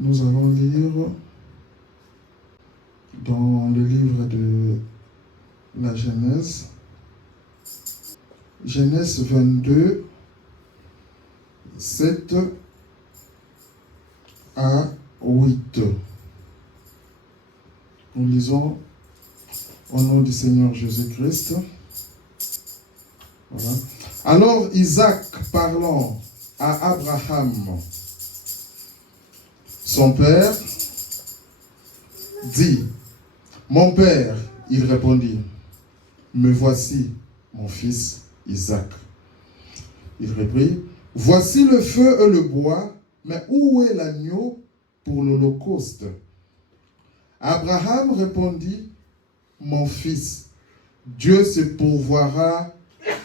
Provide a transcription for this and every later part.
Nous allons lire dans le livre de la Genèse, Genèse 22, 7 à 8. Nous lisons au nom du Seigneur Jésus-Christ. Voilà. Alors Isaac, parlant à Abraham, son père, dit, « Mon père, il répondit, « Me voici, mon fils Isaac. » Il reprit, « Voici le feu et le bois, mais où est l'agneau pour l'holocauste ?» Abraham répondit, « Mon fils, Dieu se pourvoira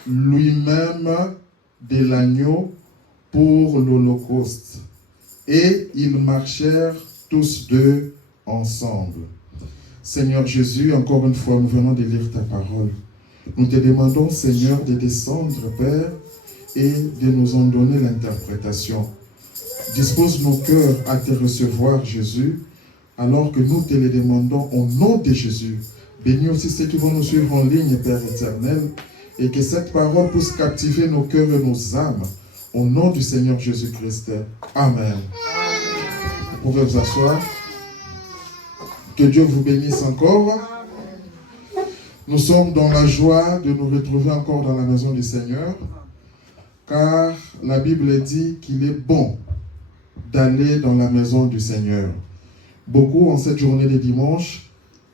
lui-même de l'agneau pour l'holocauste. » Et ils marchèrent tous deux ensemble. Seigneur Jésus, encore une fois, nous venons de lire ta parole. Nous te demandons, Seigneur, de descendre, Père, et de nous en donner l'interprétation. Dispose nos cœurs à te recevoir, Jésus, alors que nous te le demandons au nom de Jésus. Bénis aussi ceux qui vont nous suivre en ligne, Père éternel, et que cette parole puisse captiver nos cœurs et nos âmes. Au nom du Seigneur Jésus-Christ. Amen. Vous pouvez vous asseoir. Que Dieu vous bénisse encore. Nous sommes dans la joie de nous retrouver encore dans la maison du Seigneur, car la Bible dit qu'il est bon d'aller dans la maison du Seigneur. Beaucoup, en cette journée de dimanche,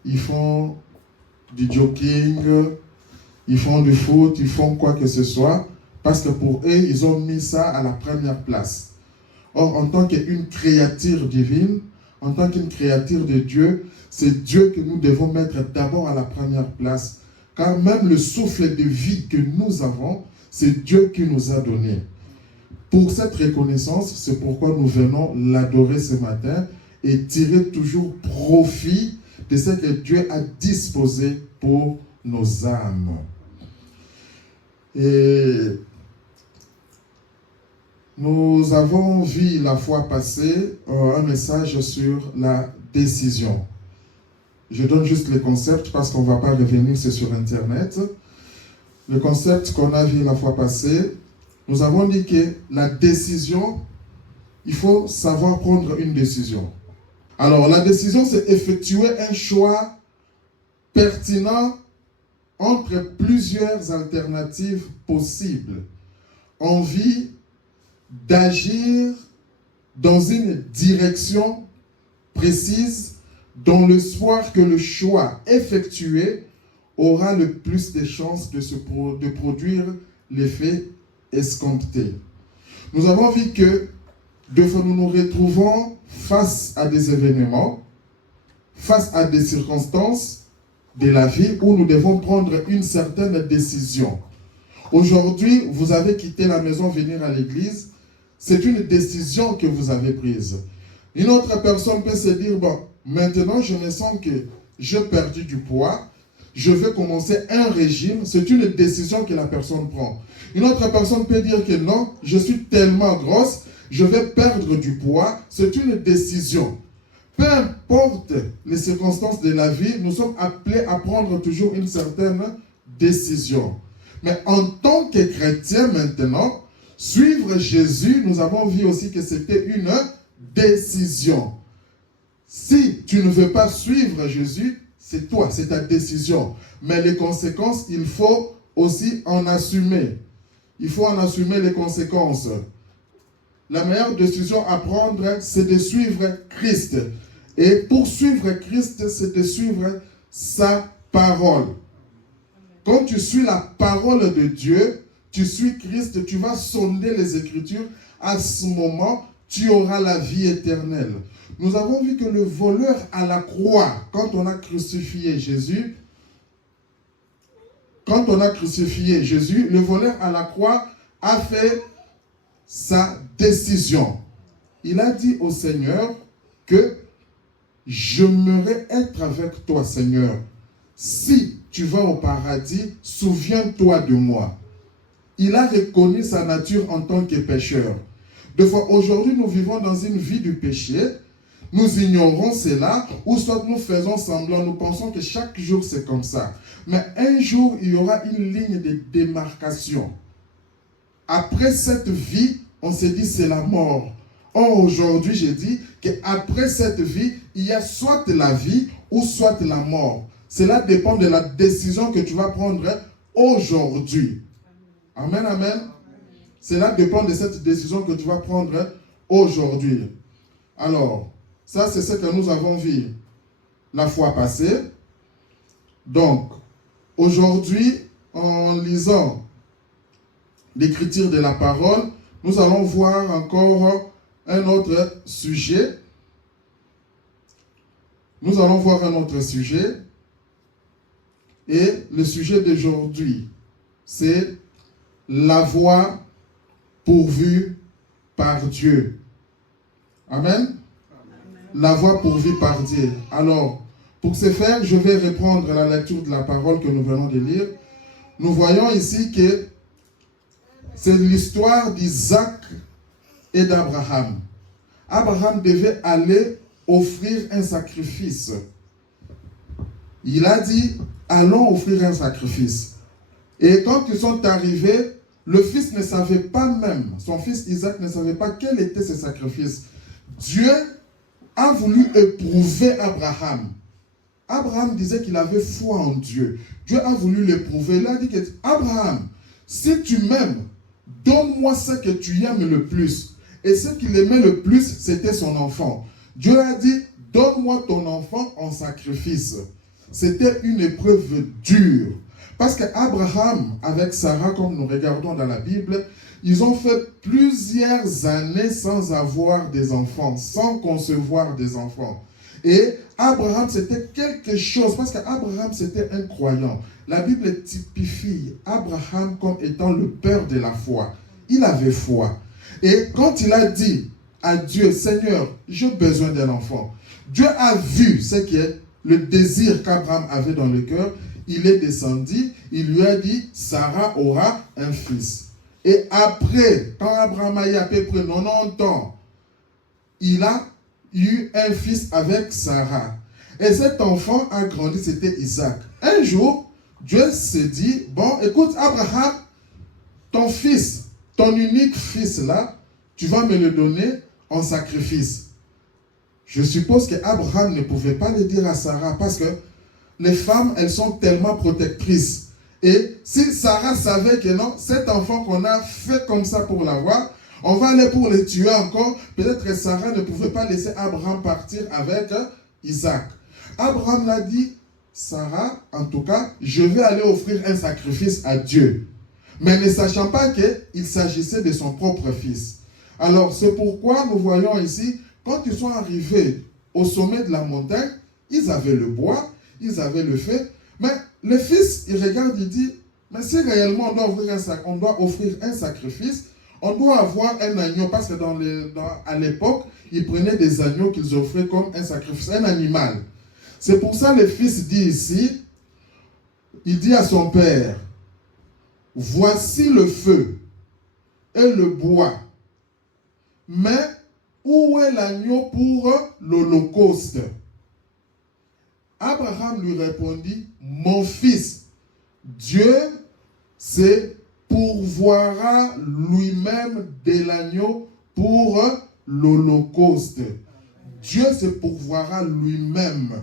ils font du jogging, ils font du foot, ils font quoi que ce soit, parce que pour eux, ils ont mis ça à la première place. Or, en tant qu'une créature divine, en tant qu'une créature de Dieu, c'est Dieu que nous devons mettre d'abord à la première place. Car même le souffle de vie que nous avons, c'est Dieu qui nous a donné. Pour cette reconnaissance, c'est pourquoi nous venons l'adorer ce matin et tirer toujours profit de ce que Dieu a disposé pour nos âmes. Et nous avons vu la fois passée un message sur la décision. Je donne juste le concept parce qu'on ne va pas revenir, c'est sur Internet. Le concept qu'on a vu la fois passée, nous avons dit que la décision, il faut savoir prendre une décision. Alors, la décision, c'est effectuer un choix pertinent entre plusieurs alternatives possibles, en vue d'agir dans une direction précise dans l'espoir que le choix effectué aura le plus de chances de produire l'effet escompté. Nous avons vu que deux fois nous nous retrouvons face à des événements, face à des circonstances de la vie où nous devons prendre une certaine décision. Aujourd'hui, vous avez quitté la maison, venir à l'église. C'est une décision que vous avez prise. Une autre personne peut se dire, bon, maintenant je me sens que j'ai perdu du poids, je vais commencer un régime. C'est une décision que la personne prend. Une autre personne peut dire que non, je suis tellement grosse, je vais perdre du poids. C'est une décision. Peu importe les circonstances de la vie, nous sommes appelés à prendre toujours une certaine décision. Mais en tant que chrétien maintenant, suivre Jésus, nous avons vu aussi que c'était une décision. Si tu ne veux pas suivre Jésus, c'est toi, c'est ta décision. Mais les conséquences, il faut aussi en assumer. Il faut en assumer les conséquences. La meilleure décision à prendre, c'est de suivre Christ. Et pour suivre Christ, c'est de suivre sa parole. Quand tu suis la parole de Dieu, tu suis Christ, tu vas sonder les Écritures. À ce moment, tu auras la vie éternelle. Nous avons vu que le voleur à la croix, quand on a crucifié Jésus, le voleur à la croix a fait sa décision. Il a dit au Seigneur que j'aimerais être avec toi, Seigneur. Si tu vas au paradis, souviens-toi de moi. Il a reconnu sa nature en tant que pécheur. De fois, aujourd'hui, nous vivons dans une vie du péché. nous ignorons cela, ou soit nous faisons semblant, nous pensons que chaque jour c'est comme ça. Mais un jour, il y aura une ligne de démarcation. Après cette vie, on se dit c'est la mort. Or, aujourd'hui, j'ai dit qu'après cette vie, il y a soit la vie ou soit la mort. Cela dépend de la décision que tu vas prendre aujourd'hui. Amen, amen. Cela dépend de cette décision que tu vas prendre aujourd'hui. Alors, ça c'est ce que nous avons vu la fois passée. Donc, aujourd'hui, en lisant l'écriture de la parole, nous allons voir encore un autre sujet. Nous allons voir un autre sujet. Et le sujet d'aujourd'hui, c'est la voie pourvue par Dieu. Amen. La voie pourvue par Dieu. Alors, pour ce faire, je vais reprendre la lecture de la parole que nous venons de lire. Nous voyons ici que c'est l'histoire d'Isaac et d'Abraham. Abraham devait aller offrir un sacrifice. Il a dit, allons offrir un sacrifice. Et quand ils sont arrivés, le fils ne savait pas même, son fils Isaac ne savait pas quel était ce sacrifice. Dieu a voulu éprouver Abraham. Abraham disait qu'il avait foi en Dieu. Dieu a voulu l'éprouver. Il a dit, Abraham, si tu m'aimes, donne-moi ce que tu aimes le plus. Et ce qu'il aimait le plus, c'était son enfant. Dieu a dit, donne-moi ton enfant en sacrifice. C'était une épreuve dure. Parce qu'Abraham, avec Sarah, comme nous regardons dans la Bible, ils ont fait plusieurs années sans avoir des enfants, sans concevoir des enfants. Et Abraham, c'était quelque chose, parce qu'Abraham, c'était un croyant. La Bible typifie Abraham comme étant le père de la foi. Il avait foi. Et quand il a dit à Dieu, Seigneur, j'ai besoin d'un enfant, Dieu a vu ce qui est le désir qu'Abraham avait dans le cœur. Il est descendu, il lui a dit, Sarah aura un fils. Et après, quand Abraham a eu à peu près 90 ans, il a eu un fils avec Sarah. Et cet enfant a grandi, c'était Isaac. Un jour, Dieu s'est dit, bon, écoute Abraham, ton fils, ton unique fils là, tu vas me le donner en sacrifice. Je suppose qu'Abraham ne pouvait pas le dire à Sarah parce que les femmes, elles sont tellement protectrices. Et si Sarah savait que non, cet enfant qu'on a fait comme ça pour l'avoir, on va aller pour le tuer encore. Peut-être que Sarah ne pouvait pas laisser Abraham partir avec Isaac. Abraham l'a dit, Sarah, en tout cas, je vais aller offrir un sacrifice à Dieu. Mais ne sachant pas qu'il s'agissait de son propre fils. Alors, c'est pourquoi nous voyons ici, quand ils sont arrivés au sommet de la montagne, ils avaient le bois, ils avaient le feu. Mais le fils, il regarde, il dit, mais si réellement on doit offrir un sacrifice, on doit avoir un agneau, parce que à l'époque, ils prenaient des agneaux qu'ils offraient comme un sacrifice, un animal. C'est pour ça que le fils dit ici, il dit à son père, voici le feu et le bois, mais où est l'agneau pour l'holocauste? Abraham lui répondit, mon fils, Dieu se pourvoira lui-même de l'agneau pour l'holocauste. Dieu se pourvoira lui-même.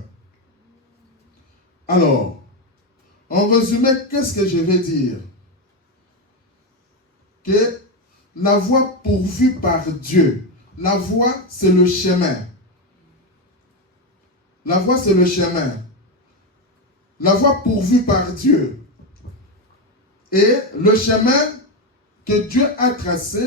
Alors, en résumé, qu'est-ce que je vais dire? Que la voie pourvue par Dieu, la voie c'est le chemin. La voie c'est le chemin. La voie pourvue par Dieu. Et le chemin que Dieu a tracé,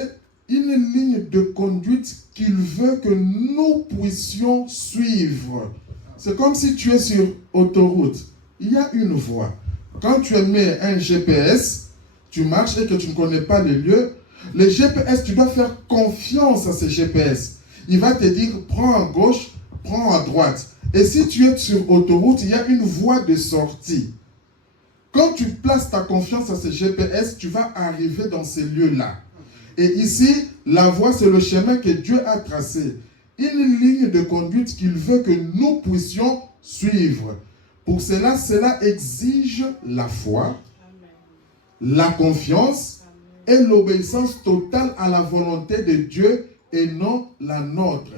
une ligne de conduite qu'il veut que nous puissions suivre. C'est comme si tu es sur autoroute. Il y a une voie. Quand tu mets un GPS, tu marches et que tu ne connais pas les lieux, le GPS, tu dois faire confiance à ce GPS. Il va te dire, prends à gauche, prends à droite. Et si tu es sur autoroute, il y a une voie de sortie. Quand tu places ta confiance à ce GPS, tu vas arriver dans ces lieux-là. Et ici, la voie, c'est le chemin que Dieu a tracé. une ligne de conduite qu'il veut que nous puissions suivre. Pour cela, cela exige la foi, la confiance et l'obéissance totale à la volonté de Dieu et non la nôtre.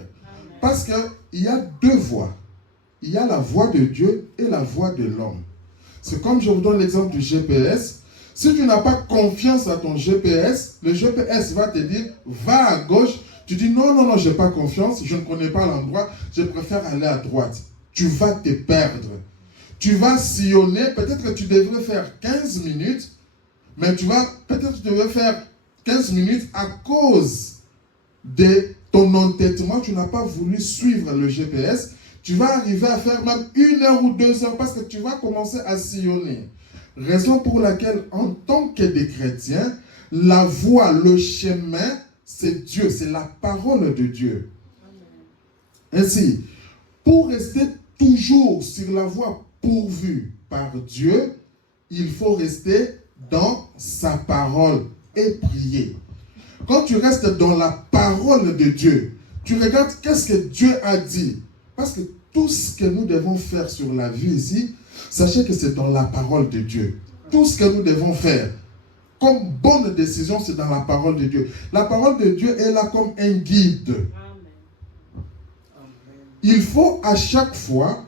Parce qu'il y a deux voies. Il y a la voie de Dieu et la voie de l'homme. C'est comme je vous donne l'exemple du GPS. Si tu n'as pas confiance à ton GPS, le GPS va te dire, va à gauche. Tu dis, non, je n'ai pas confiance, je ne connais pas l'endroit, je préfère aller à droite. Tu vas te perdre. Tu vas sillonner, peut-être que tu devrais faire 15 minutes, mais peut-être que tu devrais faire 15 minutes à cause de ton entêtement. Tu n'as pas voulu suivre le GPS. Tu vas arriver à faire même 1 heure ou 2 heures parce que tu vas commencer à sillonner. Raison pour laquelle, en tant que des chrétiens, la voie, le chemin, c'est Dieu, c'est la parole de Dieu. Ainsi, pour rester toujours sur la voie pourvue par Dieu, il faut rester dans sa parole et prier. Quand tu restes dans la parole de Dieu, tu regardes qu'est-ce que Dieu a dit. Parce que tout ce que nous devons faire sur la vie ici, sachez que c'est dans la parole de Dieu. Tout ce que nous devons faire comme bonne décision, c'est dans la parole de Dieu. La parole de Dieu est là comme un guide. Il faut à chaque fois,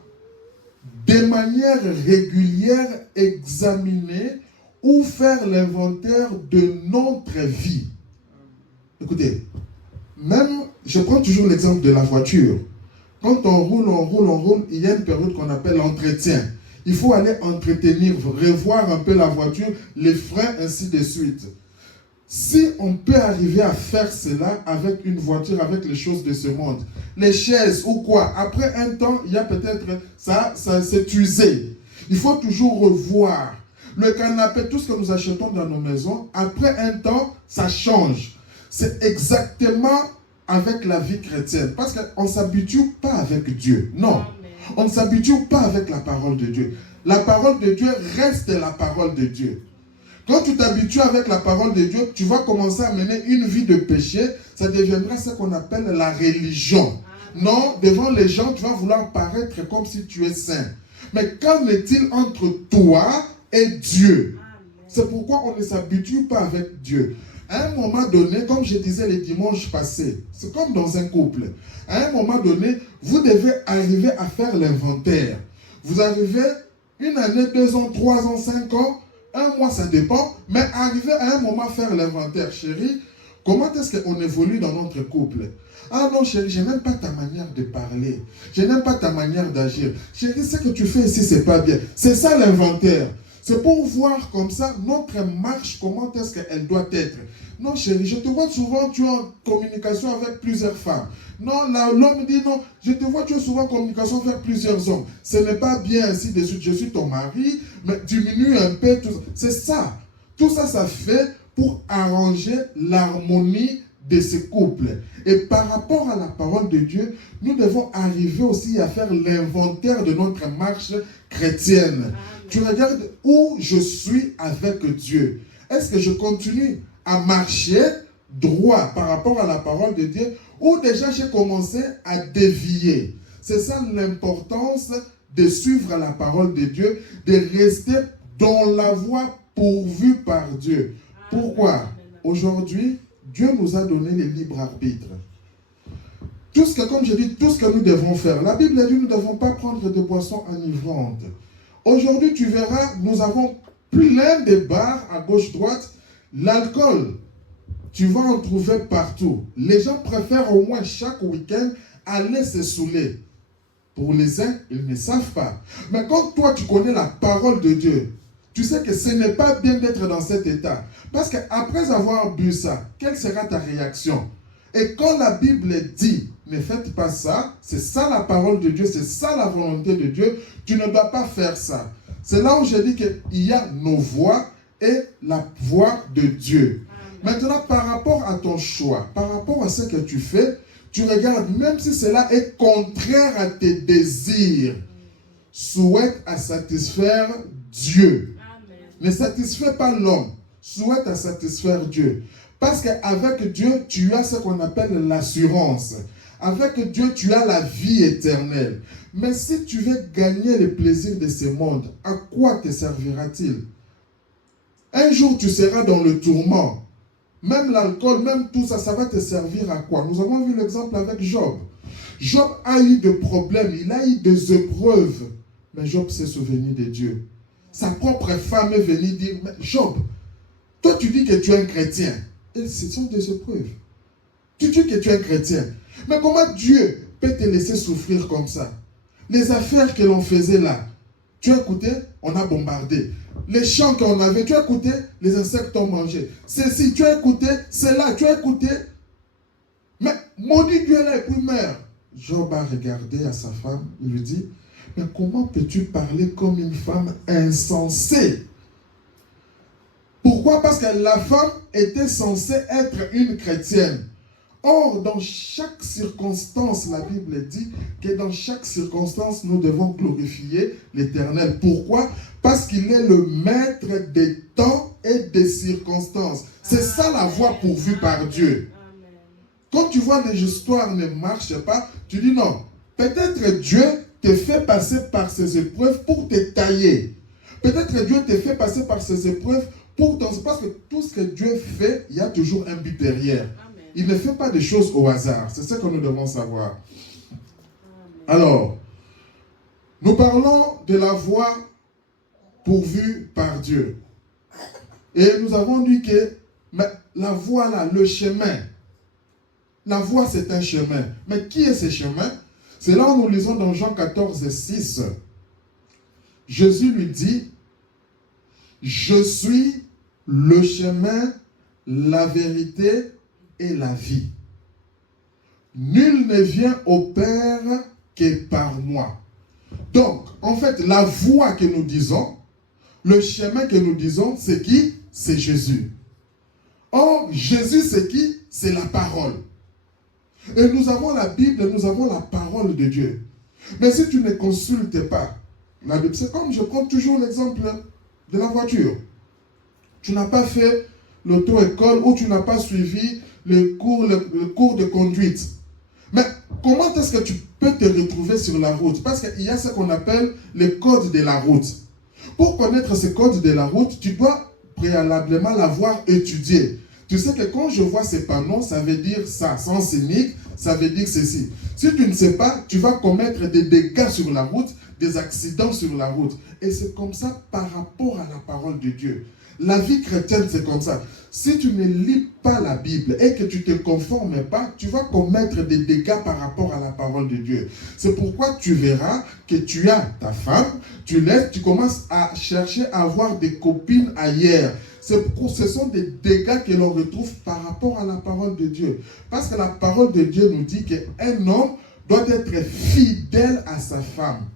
de manière régulière, examiner ou faire l'inventaire de notre vie. Écoutez, même, je prends toujours l'exemple de la voiture. Quand on roule, il y a une période qu'on appelle l'entretien. Il faut aller entretenir, revoir un peu la voiture, les freins, ainsi de suite. Si on peut arriver à faire cela avec une voiture, avec les choses de ce monde, les chaises ou quoi, après un temps, il y a peut-être, ça s'est usé. Il faut toujours revoir. Le canapé, tout ce que nous achetons dans nos maisons, après un temps, ça change. C'est exactement avec la vie chrétienne. Parce qu'on ne s'habitue pas avec Dieu. Non. On ne s'habitue pas avec la parole de Dieu. La parole de Dieu reste la parole de Dieu. Quand tu t'habitues avec la parole de Dieu, tu vas commencer à mener une vie de péché. Ça deviendra ce qu'on appelle la religion. Non, devant les gens, tu vas vouloir paraître comme si tu es saint. Mais qu'en est-il entre toi et Dieu? C'est pourquoi on ne s'habitue pas avec Dieu. À un moment donné, comme je disais les dimanches passés, c'est comme dans un couple. À un moment donné, vous devez arriver à faire l'inventaire. Vous arrivez 1 année, 2 ans, 3 ans, 5 ans, 1 mois, ça dépend, mais arrivez à un moment à faire l'inventaire. Chérie, comment est-ce qu'on évolue dans notre couple? Ah non, chérie, je n'aime pas ta manière de parler. Je n'aime pas ta manière d'agir. Chérie, ce que tu fais ici, c'est pas bien. C'est ça l'inventaire. C'est pour voir comme ça notre marche, comment est-ce qu'elle doit être. Non chérie, je te vois souvent, tu es en communication avec plusieurs femmes. Non, l'homme dit non, je te vois, tu es souvent en communication avec plusieurs hommes. Ce n'est pas bien ainsi de suite, je suis ton mari, mais diminue un peu tout ça. C'est ça. Tout ça, ça fait pour arranger l'harmonie de ce couple. Et par rapport à la parole de Dieu, nous devons arriver aussi à faire l'inventaire de notre marche chrétienne. Amen. Tu regardes où je suis avec Dieu. Est-ce que je continue à marcher droit par rapport à la parole de Dieu ou déjà j'ai commencé à dévier? C'est ça l'importance de suivre la parole de Dieu, de rester dans la voie pourvue par Dieu. Pourquoi? Aujourd'hui, Dieu nous a donné le libre arbitre. Tout ce que, comme je dis, tout ce que nous devons faire. La Bible a dit, nous ne devons pas prendre de boissons enivrantes. Aujourd'hui, tu verras, nous avons plein de bars à gauche-droite. L'alcool, tu vas en trouver partout. Les gens préfèrent au moins chaque week-end aller se saouler. Pour les uns, ils ne savent pas. Mais quand toi, tu connais la parole de Dieu, tu sais que ce n'est pas bien d'être dans cet état. Parce qu'après avoir bu ça, quelle sera ta réaction? Et quand la Bible dit, ne faites pas ça, c'est ça la parole de Dieu, c'est ça la volonté de Dieu, tu ne dois pas faire ça. C'est là où je dis qu'il y a nos voies et la voie de Dieu. Maintenant, par rapport à ton choix, par rapport à ce que tu fais, tu regardes, même si cela est contraire à tes désirs, souhaite à satisfaire Dieu. Amen. Ne satisfais pas l'homme, souhaite à satisfaire Dieu. Parce qu'avec Dieu, tu as ce qu'on appelle l'assurance. Avec Dieu, tu as la vie éternelle. Mais si tu veux gagner les plaisirs de ce monde, à quoi te servira-t-il? Un jour, tu seras dans le tourment. Même l'alcool, même tout ça, ça va te servir à quoi? Nous avons vu l'exemple avec Job. Job a eu des problèmes, il a eu des épreuves. Mais Job s'est souvenu de Dieu. Sa propre femme est venue dire, mais Job, toi tu dis que tu es un chrétien. Et ce sont des épreuves. Tu dis que tu es un chrétien. Mais comment Dieu peut te laisser souffrir comme ça? Les affaires que l'on faisait là, tu as écouté, on a bombardé. Les champs qu'on avait, tu as écouté, les insectes ont mangé. Ceci, tu as écouté, cela, tu as écouté. Mais maudit Dieu là et puis meurt. Job a regardé à sa femme, il lui dit, mais comment peux-tu parler comme une femme insensée? Pourquoi? Parce que la femme était censée être une chrétienne. Or, dans chaque circonstance, la Bible dit que dans chaque circonstance, nous devons glorifier l'Éternel. Pourquoi? Parce qu'il est le maître des temps et des circonstances. C'est ça la voie pourvue par Dieu. Quand tu vois des histoires ne marchent pas, tu dis non, peut-être Dieu te fait passer par ces épreuves pour te tailler. Peut-être Dieu te fait passer par ces épreuves pour ton... Parce que tout ce que Dieu fait, il y a toujours un but derrière. Amen. Il ne fait pas des choses au hasard. C'est ce que nous devons savoir. Amen. Alors, nous parlons de la voie pourvue par Dieu. Et nous avons dit que mais la voie là, le chemin, la voie c'est un chemin. Mais qui est ce chemin? C'est là où nous lisons dans Jean 14, 6. Jésus lui dit, je suis le chemin, la vérité et la vie. Nul ne vient au Père que par moi. Donc, en fait, la voie que nous disons, le chemin que nous disons, c'est qui? C'est Jésus. Or, Jésus, c'est qui? C'est la parole. Et nous avons la Bible, nous avons la parole de Dieu. Mais si tu ne consultes pas la Bible, c'est comme je prends toujours l'exemple de la voiture. Tu n'as pas fait l'auto-école ou tu n'as pas suivi le cours de conduite. Mais comment est-ce que tu peux te retrouver sur la route? Parce qu'il y a ce qu'on appelle le code de la route. Pour connaître ce code de la route, tu dois préalablement l'avoir étudié. Tu sais que quand je vois ces panneaux, ça veut dire ça. Sens unique, ça veut dire ceci. Si tu ne sais pas, tu vas commettre des dégâts sur la route, des accidents sur la route. Et c'est comme ça par rapport à la parole de Dieu. La vie chrétienne, c'est comme ça. Si tu ne lis pas la Bible et que tu ne te conformes pas, tu vas commettre des dégâts par rapport à la parole de Dieu. C'est pourquoi tu verras que tu as ta femme, tu commences à chercher à avoir des copines ailleurs. Ce sont des dégâts que l'on retrouve par rapport à la parole de Dieu. Parce que la parole de Dieu nous dit qu'un homme doit être fidèle à sa femme.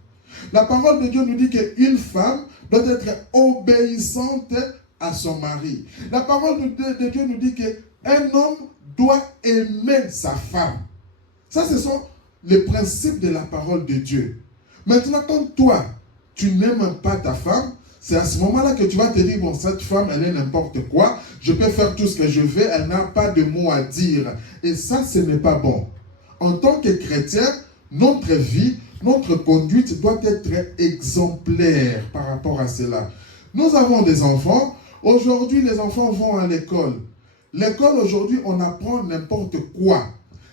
La parole de Dieu nous dit qu'une femme doit être obéissante à son mari. La parole de Dieu nous dit qu'un homme doit aimer sa femme. Ça, ce sont les principes de la parole de Dieu. Maintenant, quand toi, tu n'aimes pas ta femme, c'est à ce moment-là que tu vas te dire, bon, cette femme, elle est n'importe quoi, je peux faire tout ce que je veux, elle n'a pas de mots à dire. Et ça, ce n'est pas bon. En tant que chrétien, notre vie, notre conduite doit être exemplaire par rapport à cela. Nous avons des enfants. Aujourd'hui, les enfants vont à l'école. L'école, aujourd'hui, on apprend n'importe quoi.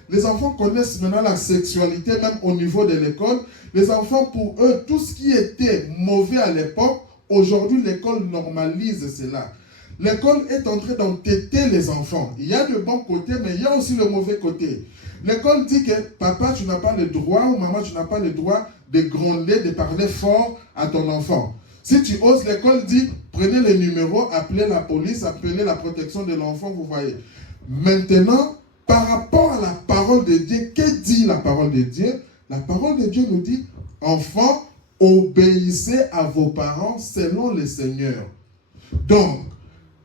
Les enfants connaissent maintenant la sexualité, même au niveau de l'école. Les enfants, pour eux, tout ce qui était mauvais à l'époque, aujourd'hui, l'école normalise cela. L'école est en train d'entêter les enfants. Il y a de bons côtés, mais il y a aussi le mauvais côté. L'école dit que papa, tu n'as pas le droit, ou maman, tu n'as pas le droit de gronder, de parler fort à ton enfant. Si tu oses, l'école dit, prenez les numéros, appelez la police, appelez la protection de l'enfant, vous voyez. Maintenant, par rapport à la parole de Dieu, que dit la parole de Dieu? La parole de Dieu nous dit, enfants, obéissez à vos parents selon le Seigneur. Donc,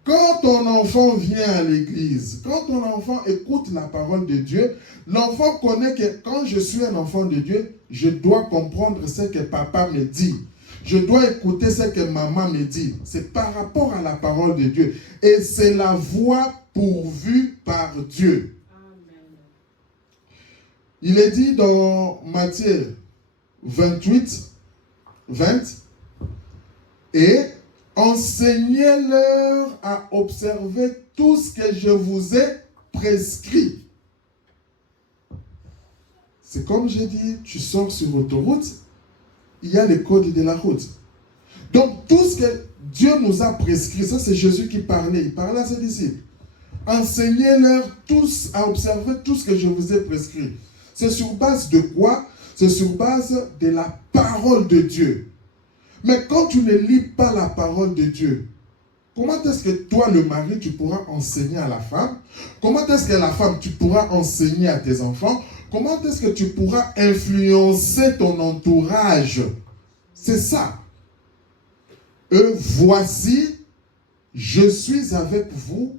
quand ton enfant vient à l'église, quand ton enfant écoute la parole de Dieu, l'enfant connaît que quand je suis un enfant de Dieu, je dois comprendre ce que papa me dit. Je dois écouter ce que maman me dit. C'est par rapport à la parole de Dieu. Et c'est la voie pourvue par Dieu. Amen. Il est dit dans Matthieu 28, 20, et enseignez-leur à observer tout ce que je vous ai prescrit. C'est comme j'ai dit, tu sors sur l'autoroute, il y a les codes de la route. Donc tout ce que Dieu nous a prescrit, ça c'est Jésus qui parlait, il parlait à ses disciples. Enseignez-leur tous à observer tout ce que je vous ai prescrit. C'est sur base de quoi? C'est sur base de la parole de Dieu. Mais quand tu ne lis pas la parole de Dieu, comment est-ce que toi, le mari, tu pourras enseigner à la femme? Comment est-ce que la femme, tu pourras enseigner à tes enfants? Comment est-ce que tu pourras influencer ton entourage? C'est ça. Voici, je suis avec vous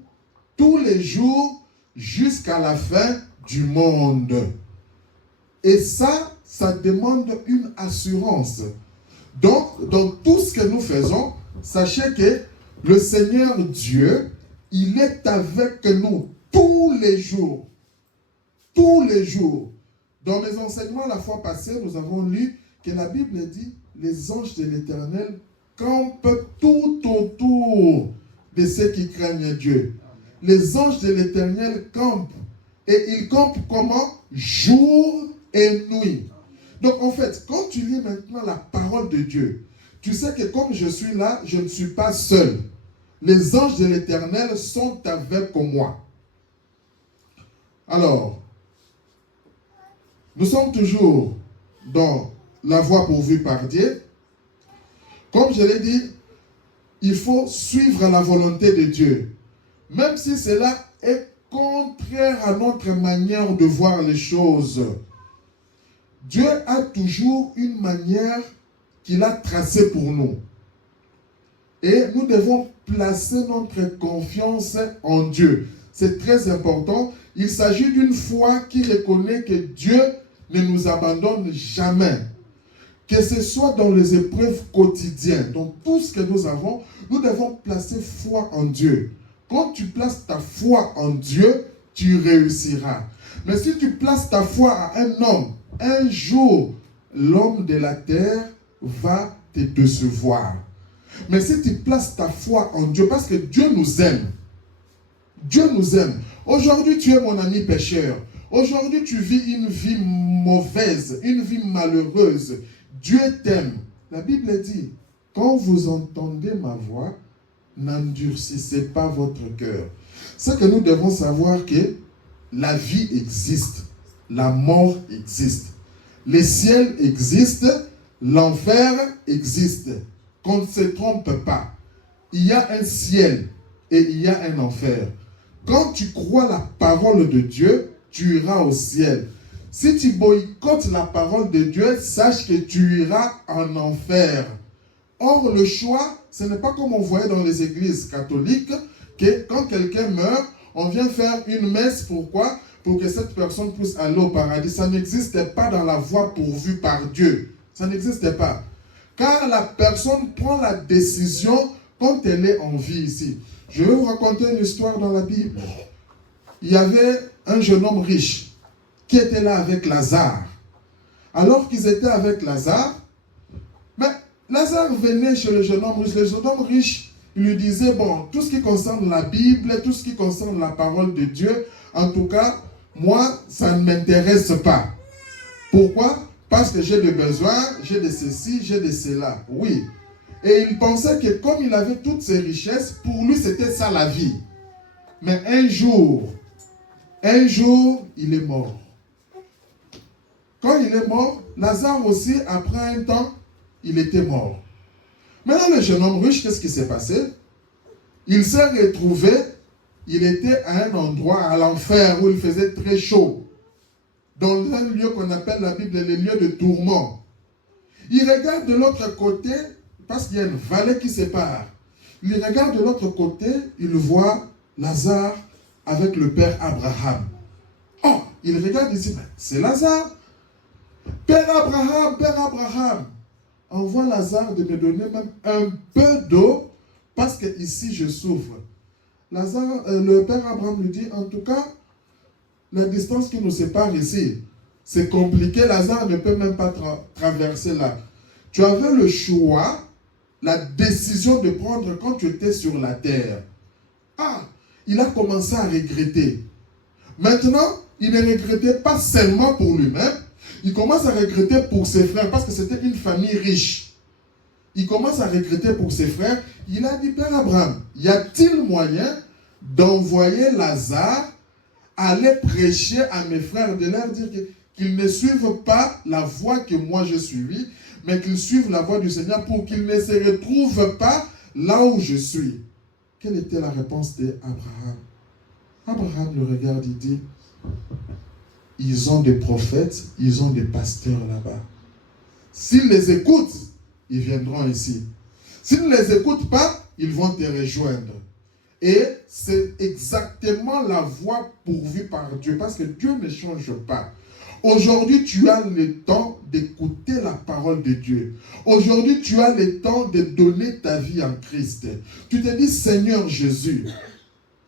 tous les jours jusqu'à la fin du monde. Et ça demande une assurance. Donc, dans tout ce que nous faisons, sachez que le Seigneur Dieu, il est avec nous tous les jours. Tous les jours. Dans mes enseignements la fois passée, nous avons lu que la Bible dit les anges de l'Éternel campent tout autour de ceux qui craignent Dieu. Les anges de l'Éternel campent. Et ils campent comment? Jour et nuit. Donc en fait, quand tu lis maintenant la parole de Dieu, tu sais que comme je suis là, je ne suis pas seul. Les anges de l'Éternel sont avec moi. Alors, nous sommes toujours dans la voie pourvue par Dieu. Comme je l'ai dit, il faut suivre la volonté de Dieu. Même si cela est contraire à notre manière de voir les choses. Dieu a toujours une manière qu'il a tracée pour nous. Et nous devons placer notre confiance en Dieu. C'est très important. Il s'agit d'une foi qui reconnaît que Dieu ne nous abandonne jamais. Que ce soit dans les épreuves quotidiennes, dans tout ce que nous avons, nous devons placer foi en Dieu. Quand tu places ta foi en Dieu, tu réussiras. Mais si tu places ta foi à un homme, un jour, l'homme de la terre va te décevoir. Mais si tu places ta foi en Dieu, parce que Dieu nous aime. Dieu nous aime. Aujourd'hui, tu es mon ami pécheur. Aujourd'hui, tu vis une vie mauvaise, une vie malheureuse. Dieu t'aime. La Bible dit, quand vous entendez ma voix, n'endurcissez pas votre cœur. C'est que nous devons savoir que la vie existe, la mort existe. Le ciel existe, l'enfer existe. Qu'on ne se trompe pas. Il y a un ciel et il y a un enfer. Quand tu crois la parole de Dieu, tu iras au ciel. Si tu boycottes la parole de Dieu, sache que tu iras en enfer. Or, le choix, ce n'est pas comme on voyait dans les églises catholiques, que quand quelqu'un meurt, on vient faire une messe. Pourquoi? Pour que cette personne puisse aller au paradis. Ça n'existe pas dans la voie pourvue par Dieu. Ça n'existe pas. Car la personne prend la décision quand elle est en vie ici. Je vais vous raconter une histoire dans la Bible. Il y avait un jeune homme riche qui était là avec Lazare. Alors qu'ils étaient avec Lazare, mais Lazare venait chez le jeune homme riche. Le jeune homme riche, il lui disait, bon, tout ce qui concerne la Bible, tout ce qui concerne la parole de Dieu, en tout cas, moi, ça ne m'intéresse pas. Pourquoi? Parce que j'ai des besoins, j'ai de ceci, j'ai de cela. Oui. Et il pensait que comme il avait toutes ces richesses, pour lui, c'était ça la vie. Mais un jour, il est mort. Quand il est mort, Lazare aussi, après un temps, il était mort. Maintenant, le jeune homme riche, qu'est-ce qui s'est passé? Il s'est retrouvé, il était à un endroit, à l'enfer, où il faisait très chaud. Dans un lieu qu'on appelle la Bible les lieux de tourment. Il regarde de l'autre côté, parce qu'il y a une vallée qui sépare. Il regarde de l'autre côté, il voit Lazare avec le père Abraham. Oh, il regarde ici, c'est Lazare. Père Abraham, envoie Lazare de me donner même un peu d'eau, parce que ici je souffre. Lazare, le père Abraham lui dit, en tout cas, la distance qui nous sépare ici, C'est compliqué, Lazare ne peut même pas traverser là. Tu avais le choix, la décision de prendre quand tu étais sur la terre. Ah, il a commencé à regretter. Maintenant, il ne regrettait pas seulement pour lui-même, il commence à regretter pour ses frères parce que c'était une famille riche. Il commence à regretter pour ses frères. Il a dit, Père Abraham, y a-t-il moyen d'envoyer Lazare aller prêcher à mes frères, de leur dire qu'ils ne suivent pas la voie que moi je suivis, mais qu'ils suivent la voie du Seigneur pour qu'ils ne se retrouvent pas là où je suis. Quelle était la réponse d'Abraham? Abraham le regarde, il dit, ils ont des prophètes, ils ont des pasteurs là-bas. S'ils les écoutent, ils viendront ici. S'ils ne les écoutent pas, ils vont te rejoindre. Et c'est exactement la voie pourvue par Dieu, parce que Dieu ne change pas. Aujourd'hui, tu as le temps d'écouter la parole de Dieu. Aujourd'hui, tu as le temps de donner ta vie en Christ. Tu te dis, Seigneur Jésus,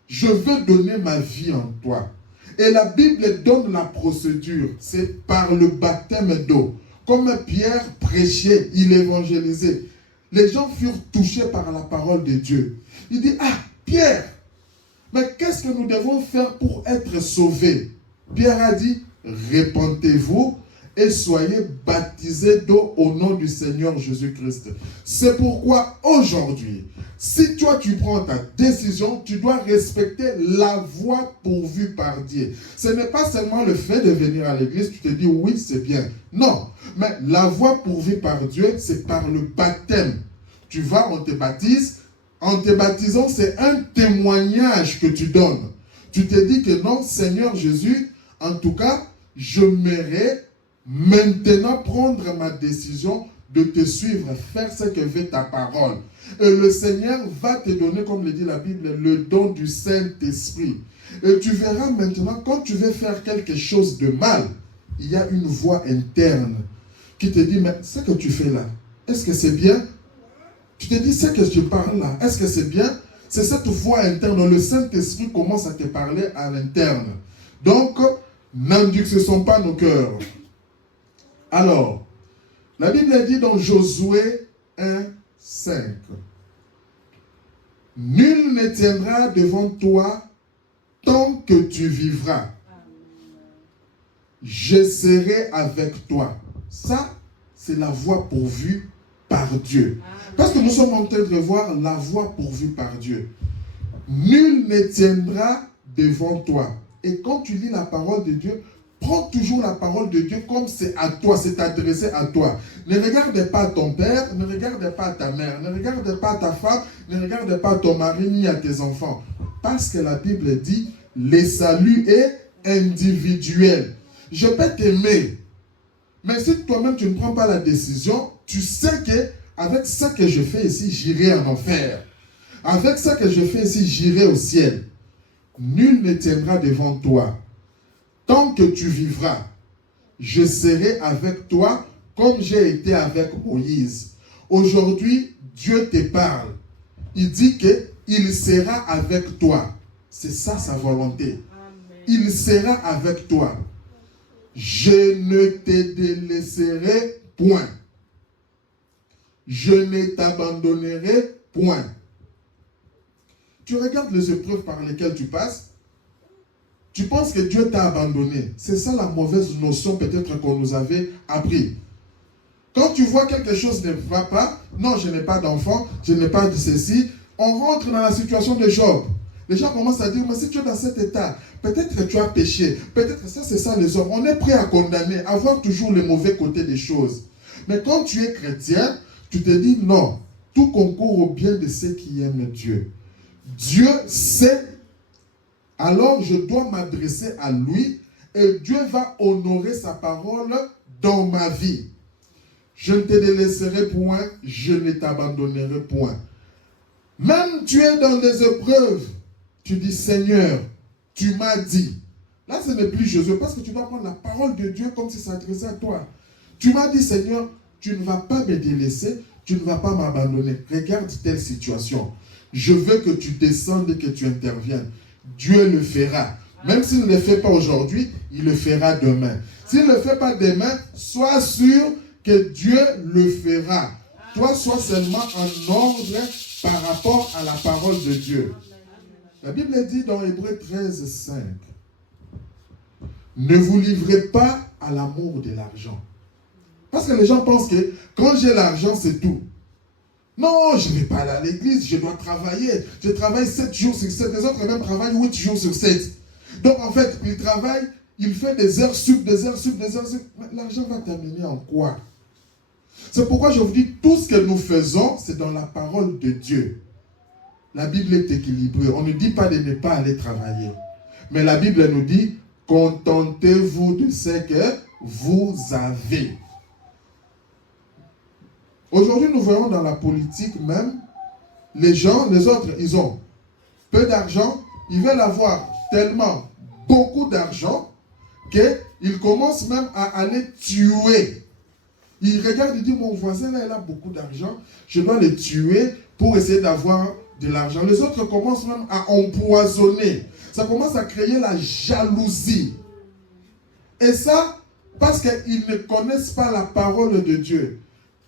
je veux donner ma vie en toi. Et la Bible donne la procédure. C'est par le baptême d'eau. Comme Pierre prêchait, il évangélisait. Les gens furent touchés par la parole de Dieu. Il dit, ah, Pierre, mais qu'est-ce que nous devons faire pour être sauvés? Pierre a dit, répentez-vous et soyez baptisés d'eau au nom du Seigneur Jésus-Christ. C'est pourquoi aujourd'hui, si toi tu prends ta décision, tu dois respecter la voie pourvue par Dieu. Ce n'est pas seulement le fait de venir à l'église, tu te dis oui, c'est bien. Non, mais la voie pourvue par Dieu, c'est par le baptême. Tu vas, on te baptise. En te baptisant, c'est un témoignage que tu donnes. Tu te dis que non, Seigneur Jésus, en tout cas, je m'aimerais maintenant prendre ma décision de te suivre, faire ce que veut ta parole. Et le Seigneur va te donner, comme le dit la Bible, le don du Saint-Esprit. Et tu verras maintenant, quand tu veux faire quelque chose de mal, il y a une voix interne qui te dit, mais ce que tu fais là, est-ce que c'est bien? Tu te dis, ce que tu parles là, est-ce que c'est bien? C'est cette voix interne, le Saint-Esprit commence à te parler à l'interne. Donc, n'endurcissons pas nos cœurs. Alors, la Bible dit dans Josué 1, 5, « Nul ne tiendra devant toi tant que tu vivras. Je serai avec toi. » Ça, c'est la voie pourvue par Dieu. Parce que nous sommes en train de voir la voie pourvue par Dieu. Nul ne tiendra devant toi. Et quand tu lis la parole de Dieu, prends toujours la parole de Dieu comme c'est à toi, c'est adressé à toi. Ne regarde pas à ton père, ne regarde pas à ta mère, ne regarde pas à ta femme, ne regarde pas à ton mari ni à tes enfants. Parce que la Bible dit, le salut est individuel. Je peux t'aimer, mais si toi-même tu ne prends pas la décision, tu sais que avec ce que je fais ici, j'irai en enfer. Avec ce que je fais ici, j'irai au ciel. Nul ne tiendra devant toi. Tant que tu vivras, je serai avec toi comme j'ai été avec Moïse. Aujourd'hui, Dieu te parle. Il dit qu'il sera avec toi. C'est ça sa volonté. Il sera avec toi. Je ne te délaisserai point. Je ne t'abandonnerai point. Tu regardes les épreuves par lesquelles tu passes, tu penses que Dieu t'a abandonné. C'est ça la mauvaise notion peut-être qu'on nous avait appris. Quand tu vois quelque chose ne va pas, non, je n'ai pas d'enfant, je n'ai pas de ceci, on rentre dans la situation de Job. Les gens commencent à dire, mais si tu es dans cet état, peut-être que tu as péché, peut-être que ça c'est ça les hommes. On est prêt à condamner, à voir toujours le mauvais côté des choses. Mais quand tu es chrétien, tu te dis non, tout concourt au bien de ceux qui aiment Dieu. Dieu sait, alors je dois m'adresser à lui et Dieu va honorer sa parole dans ma vie. Je ne te délaisserai point, je ne t'abandonnerai point. Même tu es dans des épreuves, tu dis Seigneur, tu m'as dit. Là ce n'est plus Jésus parce que tu dois prendre la parole de Dieu comme si ça s'adressait à toi. Tu m'as dit Seigneur, tu ne vas pas me délaisser, tu ne vas pas m'abandonner. Regarde telle situation. Je veux que tu descendes et que tu interviennes. Dieu le fera. Même s'il ne le fait pas aujourd'hui, il le fera demain. S'il ne le fait pas demain, sois sûr que Dieu le fera. Toi, sois seulement en ordre par rapport à la parole de Dieu. La Bible dit dans Hébreux 13, 5, ne vous livrez pas à l'amour de l'argent. Parce que les gens pensent que quand j'ai l'argent, c'est tout. Non, je ne vais pas aller à l'église, je dois travailler. Je travaille 7 jours sur 7. Les autres même travaillent 8 jours sur 7. Donc en fait, il travaille, il fait des heures sup, des heures sup, des heures sup. L'argent va terminer en quoi? C'est pourquoi je vous dis, tout ce que nous faisons, c'est dans la parole de Dieu. La Bible est équilibrée. On ne dit pas de ne pas aller travailler. Mais la Bible nous dit, contentez-vous de ce que vous avez. Aujourd'hui, nous voyons dans la politique même, les gens, les autres, ils ont peu d'argent, ils veulent avoir tellement beaucoup d'argent qu'ils commencent même à aller tuer. Ils regardent, ils disent, mon voisin là, il a beaucoup d'argent, je dois le tuer pour essayer d'avoir de l'argent. Les autres commencent même à empoisonner. Ça commence à créer la jalousie. Et ça, parce qu'ils ne connaissent pas la parole de Dieu.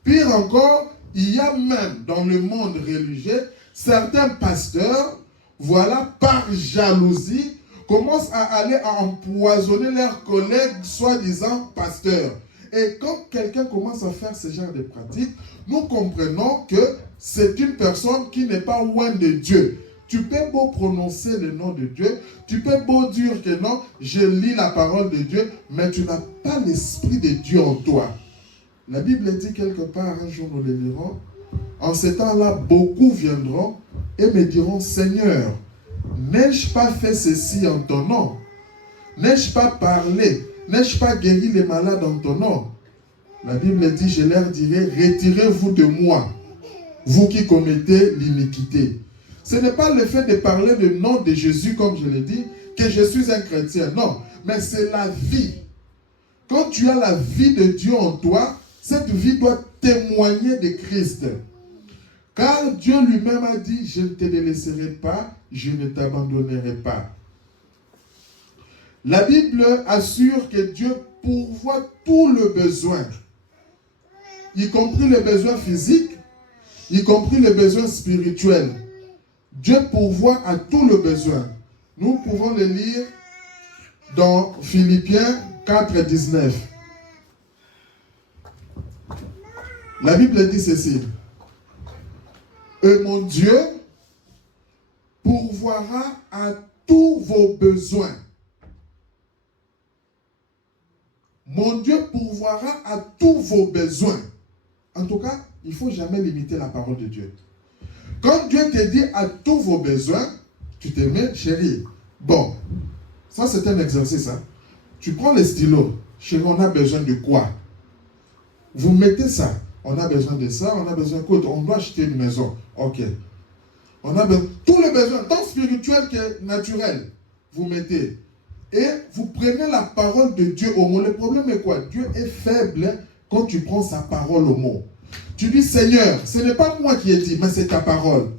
Pire encore, il y a même dans le monde religieux, certains pasteurs, voilà, par jalousie, commencent à aller à empoisonner leurs collègues, soi-disant pasteurs. Et quand quelqu'un commence à faire ce genre de pratiques, nous comprenons que c'est une personne qui n'est pas loin de Dieu. Tu peux beau prononcer le nom de Dieu, tu peux beau dire que non, je lis la parole de Dieu, mais tu n'as pas l'esprit de Dieu en toi. La Bible dit quelque part, un jour nous le lirons, en ce temps-là, beaucoup viendront et me diront, Seigneur, n'ai-je pas fait ceci en ton nom? N'ai-je pas parlé? N'ai-je pas guéri les malades en ton nom? La Bible dit, je leur dirai, retirez-vous de moi, vous qui commettez l'iniquité. Ce n'est pas le fait de parler le nom de Jésus, comme je l'ai dit, que je suis un chrétien. Non, mais c'est la vie. Quand tu as la vie de Dieu en toi, cette vie doit témoigner de Christ. Car Dieu lui-même a dit, je ne te laisserai pas, je ne t'abandonnerai pas. La Bible assure que Dieu pourvoit tout le besoin, y compris les besoins physiques, y compris les besoins spirituels. Dieu pourvoit à tout le besoin. Nous pouvons le lire dans Philippiens 4, 19. La Bible dit ceci. Et mon Dieu pourvoira à tous vos besoins. Mon Dieu pourvoira à tous vos besoins. En tout cas, il ne faut jamais limiter la parole de Dieu. Quand Dieu te dit à tous vos besoins, tu te mets, chérie. Bon, ça c'est un exercice. Hein? Tu prends les stylos. Chérie, on a besoin de quoi? Vous mettez ça. On a besoin de ça, on a besoin de quoi? On doit acheter une maison. Ok. On a besoin, tous les besoins, tant spirituels que naturels, vous mettez. Et vous prenez la parole de Dieu au mot. Le problème est quoi? Dieu est faible quand tu prends sa parole au mot. Tu dis, Seigneur, ce n'est pas moi qui ai dit, mais c'est ta parole.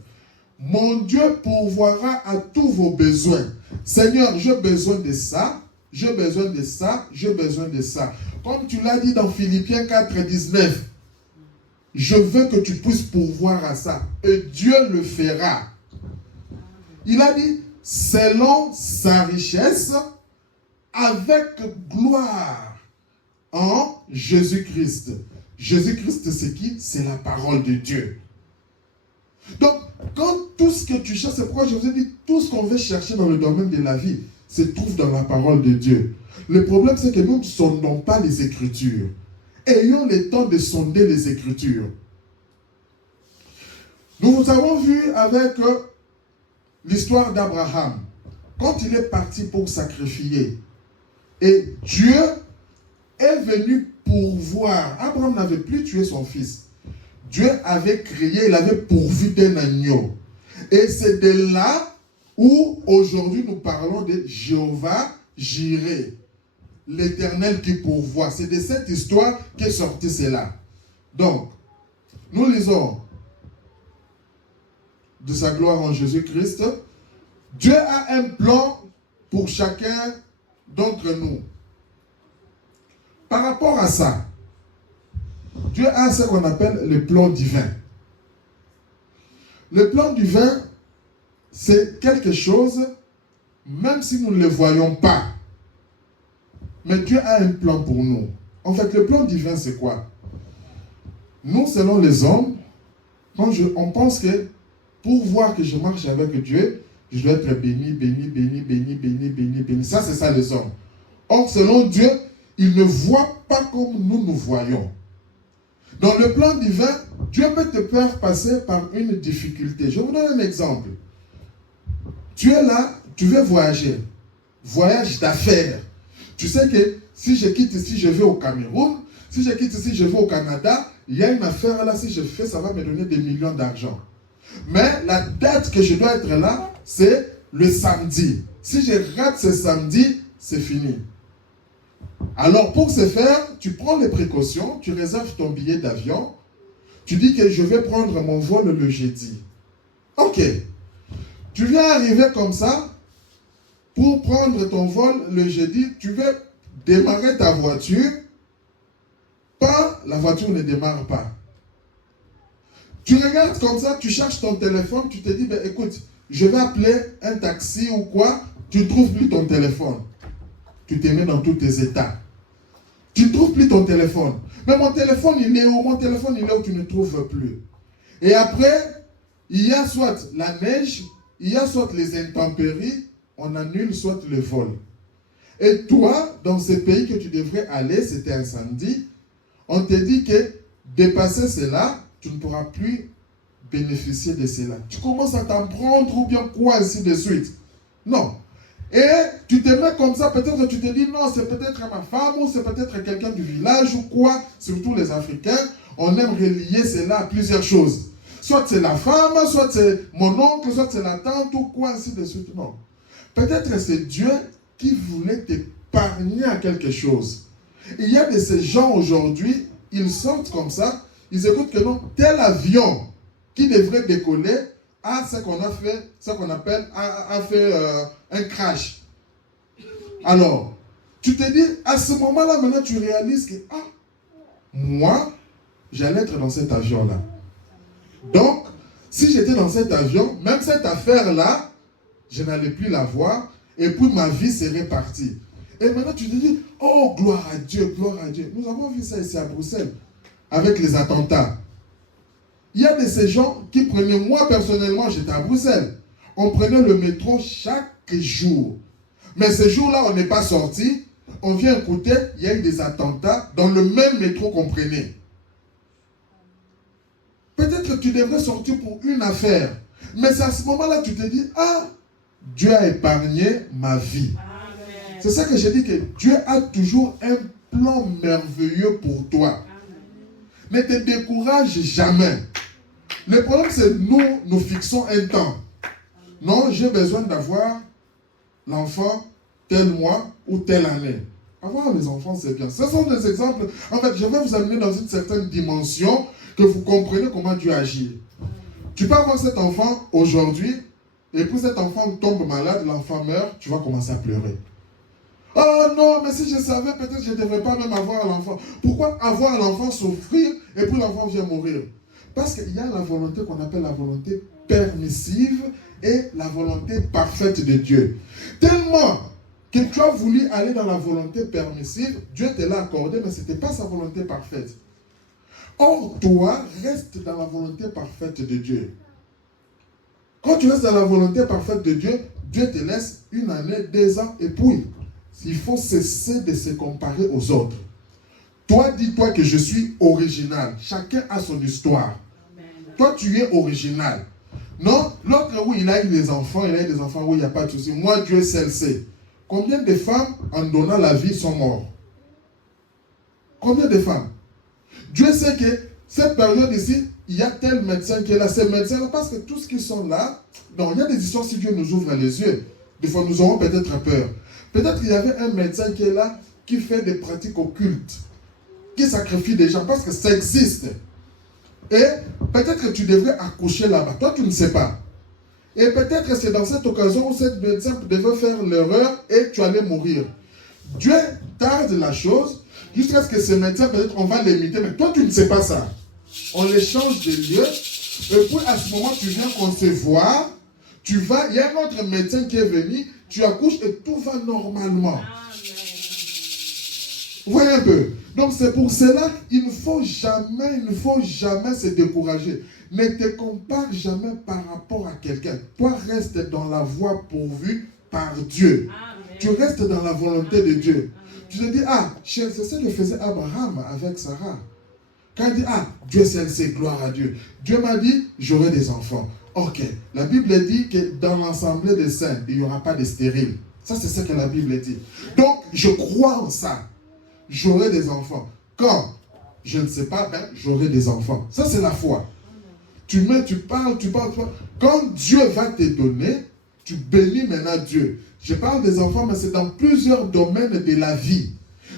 Mon Dieu pourvoira à tous vos besoins. Seigneur, j'ai besoin de ça, j'ai besoin de ça, j'ai besoin de ça. Comme tu l'as dit dans Philippiens 4, 19. Je veux que tu puisses pourvoir à ça. Et Dieu le fera. Il a dit, selon sa richesse, avec gloire en Jésus-Christ. Jésus-Christ, c'est qui? C'est la parole de Dieu. Donc, quand tout ce que tu cherches, c'est pourquoi je vous ai dit, tout ce qu'on veut chercher dans le domaine de la vie, se trouve dans la parole de Dieu. Le problème, c'est que nous ne sondons pas les Écritures. Ayons le temps de sonder les Écritures. Nous avons vu avec l'histoire d'Abraham. Quand il est parti pour sacrifier, et Dieu est venu pourvoir. Abraham n'avait plus tué son fils. Dieu avait créé, il avait pourvu d'un agneau. Et c'est de là où aujourd'hui nous parlons de Jéhovah Jireh, l'Éternel qui pourvoit. C'est de cette histoire qu'est sorti cela. Donc, nous lisons de sa gloire en Jésus-Christ. Dieu a un plan pour chacun d'entre nous. par rapport à ça, Dieu a ce qu'on appelle le plan divin. Le plan divin, c'est quelque chose, même si nous ne le voyons pas, mais Dieu a un plan pour nous. En fait, le plan divin, c'est quoi? Nous, selon les hommes, on pense que pour voir que je marche avec Dieu, je dois être béni, béni, béni, béni, béni, béni, béni. Ça, c'est ça les hommes. Or, selon Dieu, il ne voit pas comme nous voyons. Dans le plan divin, Dieu peut te faire passer par une difficulté. Je vous donne un exemple. Tu es là, tu veux voyager. Voyage d'affaires. Tu sais que si je quitte ici, je vais au Cameroun. Si je quitte ici, je vais au Canada. Il y a une affaire là, si je fais, ça va me donner des millions d'argent. Mais la date que je dois être là, c'est le samedi. Si je rate ce samedi, c'est fini. Alors pour ce faire, tu prends les précautions, tu réserves ton billet d'avion, tu dis que je vais prendre mon vol le jeudi. Ok. Tu viens arriver comme ça, pour prendre ton vol le jeudi, tu veux démarrer ta voiture, la voiture ne démarre pas. Tu regardes comme ça, tu cherches ton téléphone, tu te dis, ben, écoute, je vais appeler un taxi ou quoi, tu ne trouves plus ton téléphone. Tu te mets dans tous tes états. Tu ne trouves plus ton téléphone. Mais mon téléphone, il est où? Mon téléphone, il est où? Tu ne trouves plus. Et après, il y a soit la neige, il y a soit les intempéries, on annule soit le vol. Et toi, dans ce pays que tu devrais aller, c'était un samedi, on te dit que dépasser cela, tu ne pourras plus bénéficier de cela. Tu commences à t'en prendre ou bien quoi, ainsi de suite. Non. Et tu te mets comme ça, peut-être tu te dis, non, c'est peut-être ma femme ou c'est peut-être quelqu'un du village ou quoi, surtout les Africains, on aime relier cela à plusieurs choses. Soit c'est la femme, soit c'est mon oncle, soit c'est la tante ou quoi, ainsi de suite. Non. Peut-être c'est Dieu qui voulait t'épargner à quelque chose. Il y a de ces gens aujourd'hui, ils sortent comme ça, ils écoutent que non, tel avion qui devrait décoller a ce qu'on a fait, ce qu'on appelle, a fait un crash. Alors, tu te dis, à ce moment-là, maintenant, tu réalises que, moi, j'allais être dans cet avion-là. Donc, si j'étais dans cet avion, même cette affaire-là, je n'allais plus la voir, et puis ma vie serait partie. Et maintenant, tu te dis, oh, gloire à Dieu, gloire à Dieu. Nous avons vu ça ici à Bruxelles, avec les attentats. Il y a de ces gens qui prenaient, moi personnellement, j'étais à Bruxelles. On prenait le métro chaque jour. Mais ce jour-là, on n'est pas sorti. On vient écouter, il y a eu des attentats dans le même métro qu'on prenait. Peut-être que tu devrais sortir pour une affaire. Mais c'est à ce moment-là que tu te dis, Dieu a épargné ma vie. Amen. C'est ça que j'ai dit, que Dieu a toujours un plan merveilleux pour toi. Amen. Ne te décourage jamais. Le problème, c'est nous fixons un temps. Non, j'ai besoin d'avoir l'enfant tel mois ou telle année. Avoir les enfants, c'est bien. Ce sont des exemples. En fait, je vais vous amener dans une certaine dimension que vous comprenez comment Dieu agit. Tu peux avoir cet enfant aujourd'hui, et puis cet enfant tombe malade, l'enfant meurt, tu vas commencer à pleurer. Oh non, mais si je savais, peut-être je ne devrais pas même avoir l'enfant. Pourquoi avoir l'enfant souffrir et puis l'enfant vient mourir? Parce qu'il y a la volonté qu'on appelle la volonté permissive et la volonté parfaite de Dieu. Tellement que tu as voulu aller dans la volonté permissive, Dieu te l'a accordé, mais ce n'était pas sa volonté parfaite. Or, toi, reste dans la volonté parfaite de Dieu. Quand tu restes dans la volonté parfaite de Dieu, Dieu te laisse 1 année, 2 ans, et puis, il faut cesser de se comparer aux autres. Toi, dis-toi que je suis original. Chacun a son histoire. Amen. Toi, tu es original. Non, l'autre, oui, il a eu des enfants, oui, il n'y a pas de souci. Moi, Dieu seul sait. Combien de femmes, en donnant la vie, sont mortes? Combien de femmes? Dieu sait que cette période ici, il y a tel médecin qui est là, ces médecins-là, parce que tous qui sont là, non, il y a des histoires, si Dieu nous ouvre les yeux, des fois nous aurons peut-être peur. Peut-être qu'il y avait un médecin qui est là, qui fait des pratiques occultes, qui sacrifie des gens, parce que ça existe. Et peut-être que tu devrais accoucher là-bas. Toi, tu ne sais pas. Et peut-être que c'est dans cette occasion où cette médecin devait faire l'erreur et tu allais mourir. Dieu tarde la chose Jusqu'à ce que ce médecin, peut-être on va l'imiter, mais toi tu ne sais pas ça. On les change de lieu, et puis à ce moment tu viens concevoir, tu vas, il y a un autre médecin qui est venu, tu accouches et tout va normalement. Vous voyez un peu? Donc c'est pour cela qu'il ne faut jamais se décourager. Ne te compare jamais par rapport à quelqu'un. Toi, reste dans la voie pourvue par Dieu. Amen. Tu restes dans la volonté de Dieu. Amen. Tu te dis, c'est ce que faisait Abraham avec Sarah. Quand il dit, Dieu seul sait, gloire à Dieu. Dieu m'a dit, j'aurai des enfants. Ok, la Bible dit que dans l'assemblée des saints, il n'y aura pas de stériles. Ça, c'est ce que la Bible dit. Donc, je crois en ça. J'aurai des enfants. Quand je ne sais pas, j'aurai des enfants. Ça, c'est la foi. Tu parles. Quand Dieu va te donner, tu bénis maintenant Dieu. Je parle des enfants, mais c'est dans plusieurs domaines de la vie.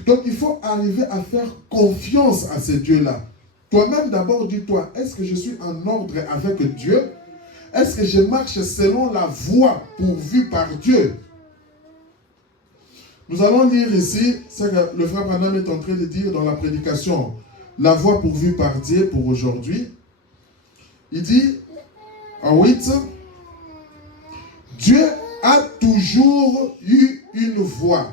Donc, il faut arriver à faire confiance à ce Dieu-là. Toi-même, d'abord, dis-toi, est-ce que je suis en ordre avec Dieu? Est-ce que je marche selon la voie pourvue par Dieu? Nous allons lire ici ce que le frère Branham est en train de dire dans la prédication, la voie pourvue par Dieu pour aujourd'hui. Il dit, en 8, Dieu a toujours eu une voie.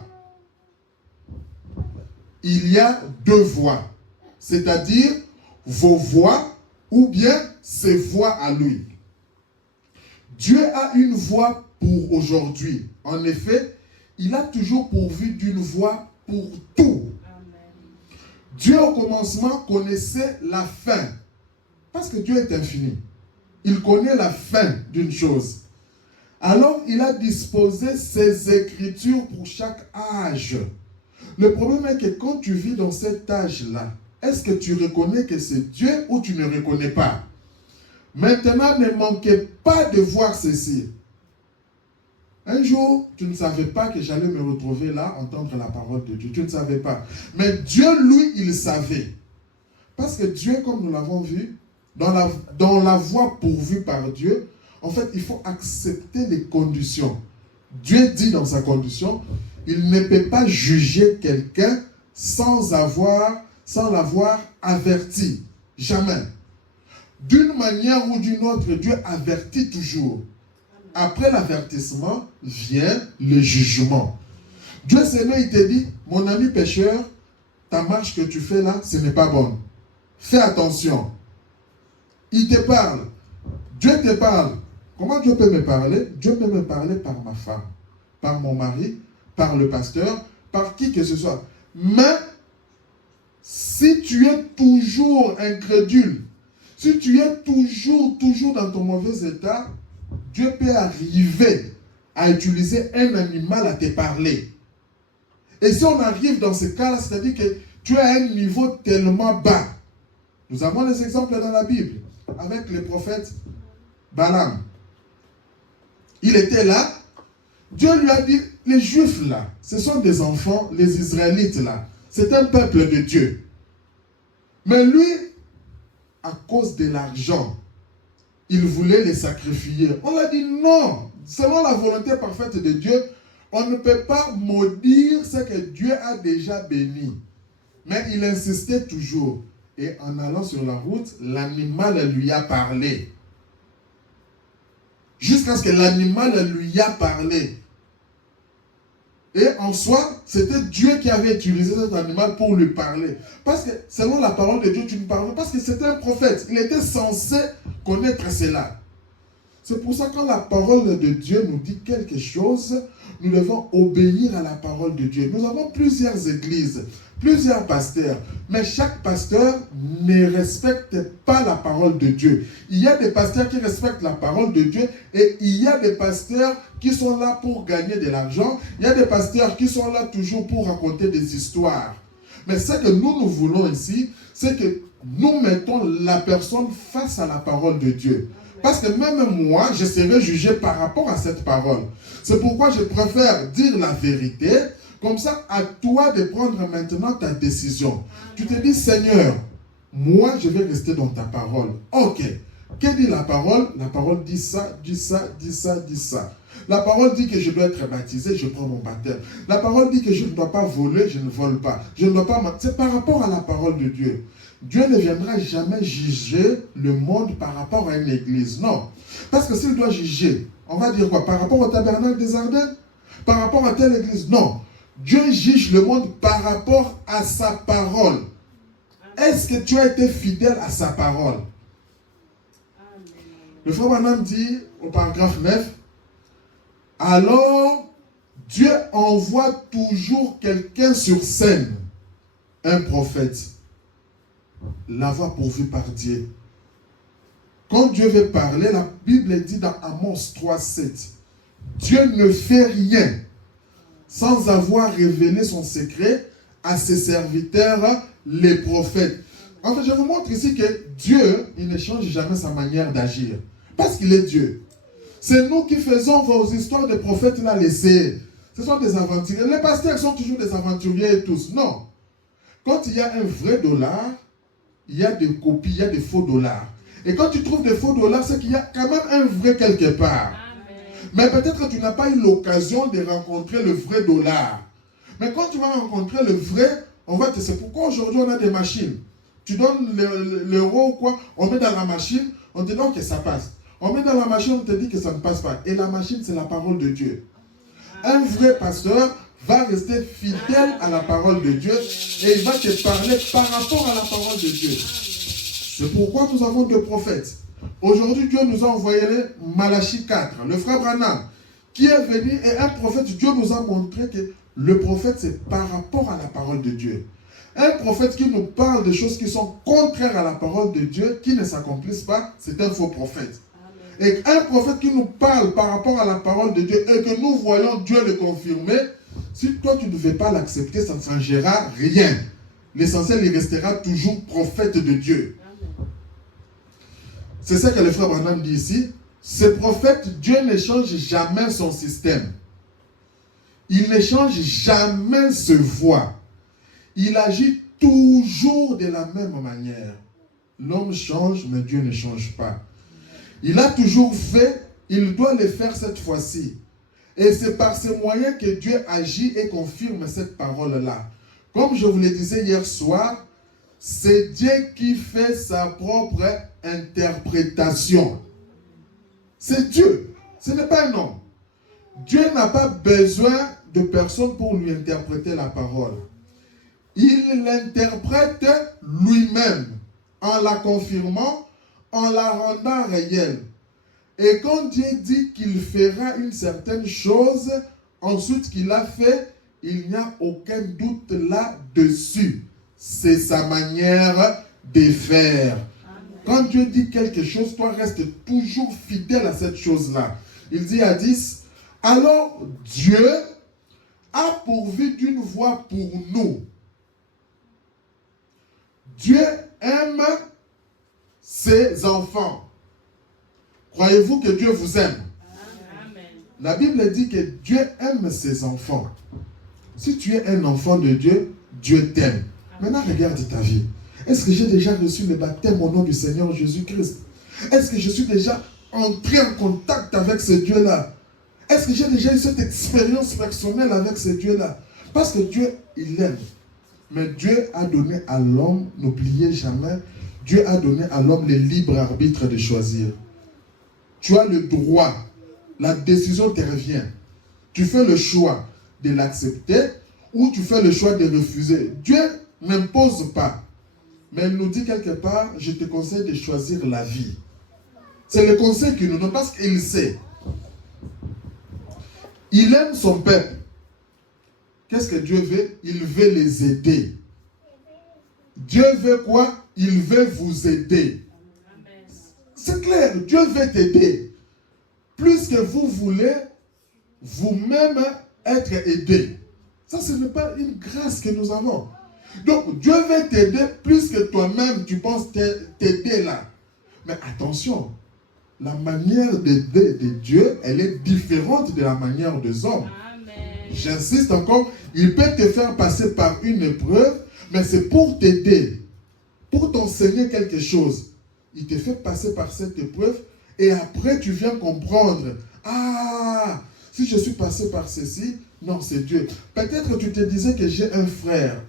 Il y a deux voies, c'est-à-dire vos voies ou bien ses voies à lui. Dieu a une voie pour aujourd'hui. En effet, il a toujours pourvu d'une voie pour tout. Amen. Dieu au commencement connaissait la fin. Parce que Dieu est infini. Il connaît la fin d'une chose. Alors il a disposé ses écritures pour chaque âge. Le problème est que quand tu vis dans cet âge-là, est-ce que tu reconnais que c'est Dieu ou tu ne reconnais pas? Maintenant, ne manquez pas de voir ceci. Un jour, tu ne savais pas que j'allais me retrouver là, entendre la parole de Dieu. Tu ne savais pas. Mais Dieu, lui, il savait. Parce que Dieu, comme nous l'avons vu, dans la voie pourvue par Dieu, en fait, il faut accepter les conditions. Dieu dit dans sa condition, il ne peut pas juger quelqu'un sans l'avoir averti. Jamais. D'une manière ou d'une autre, Dieu avertit toujours. Après l'avertissement, vient le jugement. Dieu Seigneur, il te dit, mon ami pécheur, ta marche que tu fais là, ce n'est pas bonne. Fais attention. Il te parle. Dieu te parle. Comment Dieu peut me parler? Dieu peut me parler par ma femme, par mon mari, par le pasteur, par qui que ce soit. Mais, si tu es toujours incrédule, si tu es toujours dans ton mauvais état, Dieu peut arriver à utiliser un animal à te parler. Et si on arrive dans ce cas-là, c'est-à-dire que tu es à un niveau tellement bas. Nous avons des exemples dans la Bible, avec le prophète Balaam. Il était là, Dieu lui a dit, les Juifs là, ce sont des enfants, les Israélites là, c'est un peuple de Dieu. Mais lui, à cause de l'argent, il voulait les sacrifier. On a dit non, selon la volonté parfaite de Dieu, on ne peut pas maudire ce que Dieu a déjà béni. Mais il insistait toujours. Et en allant sur la route, l'animal lui a parlé. Jusqu'à ce que l'animal lui a parlé. Et en soi, c'était Dieu qui avait utilisé cet animal pour lui parler. Parce que selon la parole de Dieu, tu ne parles pas. Parce que c'était un prophète. Il était censé connaître cela. C'est pour ça que quand la parole de Dieu nous dit quelque chose, nous devons obéir à la parole de Dieu. Nous avons plusieurs églises, plusieurs pasteurs, mais chaque pasteur ne respecte pas la parole de Dieu. Il y a des pasteurs qui respectent la parole de Dieu et il y a des pasteurs qui sont là pour gagner de l'argent. Il y a des pasteurs qui sont là toujours pour raconter des histoires. Mais ce que nous voulons ici, c'est que nous mettons la personne face à la parole de Dieu. Parce que même moi, je serai jugé par rapport à cette parole. C'est pourquoi je préfère dire la vérité. Comme ça, à toi de prendre maintenant ta décision. Tu te dis, Seigneur, moi, je vais rester dans ta parole. Ok. Que dit la parole? La parole dit ça, dit ça, dit ça, dit ça. La parole dit que je dois être baptisé, je prends mon baptême. La parole dit que je ne dois pas voler, je ne vole pas. Je ne dois pas... C'est par rapport à la parole de Dieu. Dieu ne viendra jamais juger le monde par rapport à une église. Non. Parce que s'il doit juger, on va dire quoi? Par rapport au tabernacle des Ardennes? Par rapport à telle église? Non. Dieu juge le monde par rapport à sa parole. Est-ce que tu as été fidèle à sa parole? Le frère Branham dit au paragraphe 9, alors Dieu envoie toujours quelqu'un sur scène, un prophète, la voix pourvue par Dieu. Quand Dieu veut parler, la Bible dit dans Amos 3:7, Dieu ne fait rien sans avoir révélé son secret à ses serviteurs, les prophètes. En fait, je vous montre ici que Dieu, il ne change jamais sa manière d'agir. Parce qu'il est Dieu. C'est nous qui faisons vos histoires de prophètes là laissées. Ce sont des aventuriers. Les pasteurs sont toujours des aventuriers tous. Non. Quand il y a un vrai dollar, il y a des copies, il y a des faux dollars. Et quand tu trouves des faux dollars, c'est qu'il y a quand même un vrai quelque part. Amen. Mais peut-être que tu n'as pas eu l'occasion de rencontrer le vrai dollar. Mais quand tu vas rencontrer le vrai, on va te dire, c'est pourquoi aujourd'hui on a des machines. Tu donnes l'euro ou quoi, on met dans la machine, on te dit ok, ça passe. On met dans la machine, on te dit que ça ne passe pas. Et la machine, c'est la parole de Dieu. Un vrai pasteur va rester fidèle à la parole de Dieu et il va te parler par rapport à la parole de Dieu. C'est pourquoi nous avons deux prophètes. Aujourd'hui, Dieu nous a envoyé Malachie 4, le frère Branham, qui est venu et un prophète, Dieu nous a montré que le prophète, c'est par rapport à la parole de Dieu. Un prophète qui nous parle de choses qui sont contraires à la parole de Dieu, qui ne s'accomplissent pas, c'est un faux prophète. Et un prophète qui nous parle par rapport à la parole de Dieu et que nous voyons Dieu le confirmer, si toi tu ne veux pas l'accepter, ça ne changera rien. L'essentiel, il restera toujours prophète de Dieu. C'est ça que le frère Branham dit ici. Ce prophète, Dieu ne change jamais son système. Il ne change jamais ses voies. Il agit toujours de la même manière. L'homme change, mais Dieu ne change pas. Il a toujours fait, il doit le faire cette fois-ci. Et c'est par ces moyens que Dieu agit et confirme cette parole-là. Comme je vous le disais hier soir, c'est Dieu qui fait sa propre interprétation. C'est Dieu, ce n'est pas un homme. Dieu n'a pas besoin de personne pour lui interpréter la parole. Il l'interprète lui-même en la confirmant, en la rendant réelle. Et quand Dieu dit qu'il fera une certaine chose, ensuite qu'il a fait, il n'y a aucun doute là-dessus. C'est sa manière de faire. Quand Dieu dit quelque chose, toi reste toujours fidèle à cette chose-là. Il dit à 10, alors Dieu a pourvu d'une voie pour nous. Dieu aime ses enfants. Croyez-vous que Dieu vous aime? Amen. La Bible dit que Dieu aime ses enfants. Si tu es un enfant de Dieu, Dieu t'aime. Maintenant, regarde ta vie. Est-ce que j'ai déjà reçu le baptême au nom du Seigneur Jésus-Christ? Est-ce que je suis déjà entré en contact avec ce Dieu-là? Est-ce que j'ai déjà eu cette expérience personnelle avec ce Dieu-là? Parce que Dieu, il aime. Mais Dieu a donné à l'homme, n'oubliez jamais, Dieu a donné à l'homme le libre arbitre de choisir. Tu as le droit, la décision te revient. Tu fais le choix de l'accepter ou tu fais le choix de refuser. Dieu n'impose pas. Mais il nous dit quelque part, je te conseille de choisir la vie. C'est le conseil qu'il nous donne parce qu'il sait. Il aime son peuple. Qu'est-ce que Dieu veut? Il veut les aider. Dieu veut quoi? Il veut vous aider. C'est clair, Dieu veut t'aider. Plus que vous voulez vous-même être aidé. Ça, ce n'est pas une grâce que nous avons. Donc, Dieu veut t'aider plus que toi-même, tu penses t'aider là. Mais attention, la manière d'aider de Dieu, elle est différente de la manière des hommes. J'insiste encore, il peut te faire passer par une épreuve, mais c'est pour t'aider, pour t'enseigner quelque chose. Il te fait passer par cette épreuve et après tu viens comprendre. Ah, si je suis passé par ceci, non, c'est Dieu. Peut-être tu te disais que j'ai un frère,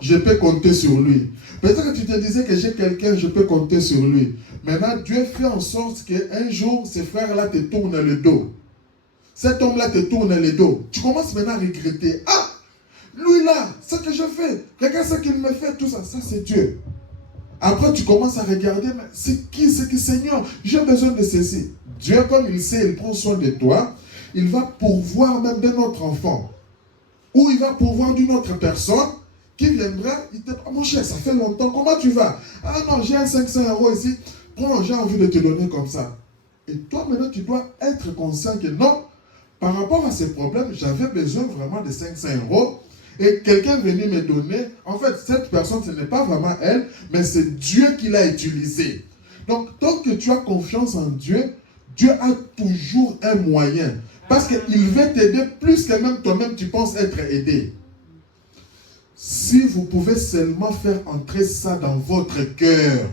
je peux compter sur lui. Peut-être que tu te disais que j'ai quelqu'un, je peux compter sur lui. Maintenant, Dieu fait en sorte qu'un jour, ces frères-là te tournent le dos. Cet homme-là te tourne le dos. Tu commences maintenant à regretter. Ah, lui là, ce que je fais, regarde ce qu'il me fait, tout ça. Ça, c'est Dieu. Après, tu commences à regarder, mais c'est qui, Seigneur, j'ai besoin de ceci. Dieu, comme il sait, il prend soin de toi, il va pourvoir même d'un autre enfant. Ou il va pourvoir d'une autre personne qui viendra, il te dit, oh, mon cher, ça fait longtemps, comment tu vas? Ah non, j'ai un 500 € ici, prends, j'ai envie de te donner comme ça. Et toi, maintenant, tu dois être conscient que non, par rapport à ces problèmes, j'avais besoin vraiment de 500 € et quelqu'un est venu me donner. En fait, cette personne, ce n'est pas vraiment elle, mais c'est Dieu qui l'a utilisée. Donc, tant que tu as confiance en Dieu, Dieu a toujours un moyen. Parce qu'il veut t'aider plus que même toi-même tu penses être aidé. Si vous pouvez seulement faire entrer ça dans votre cœur,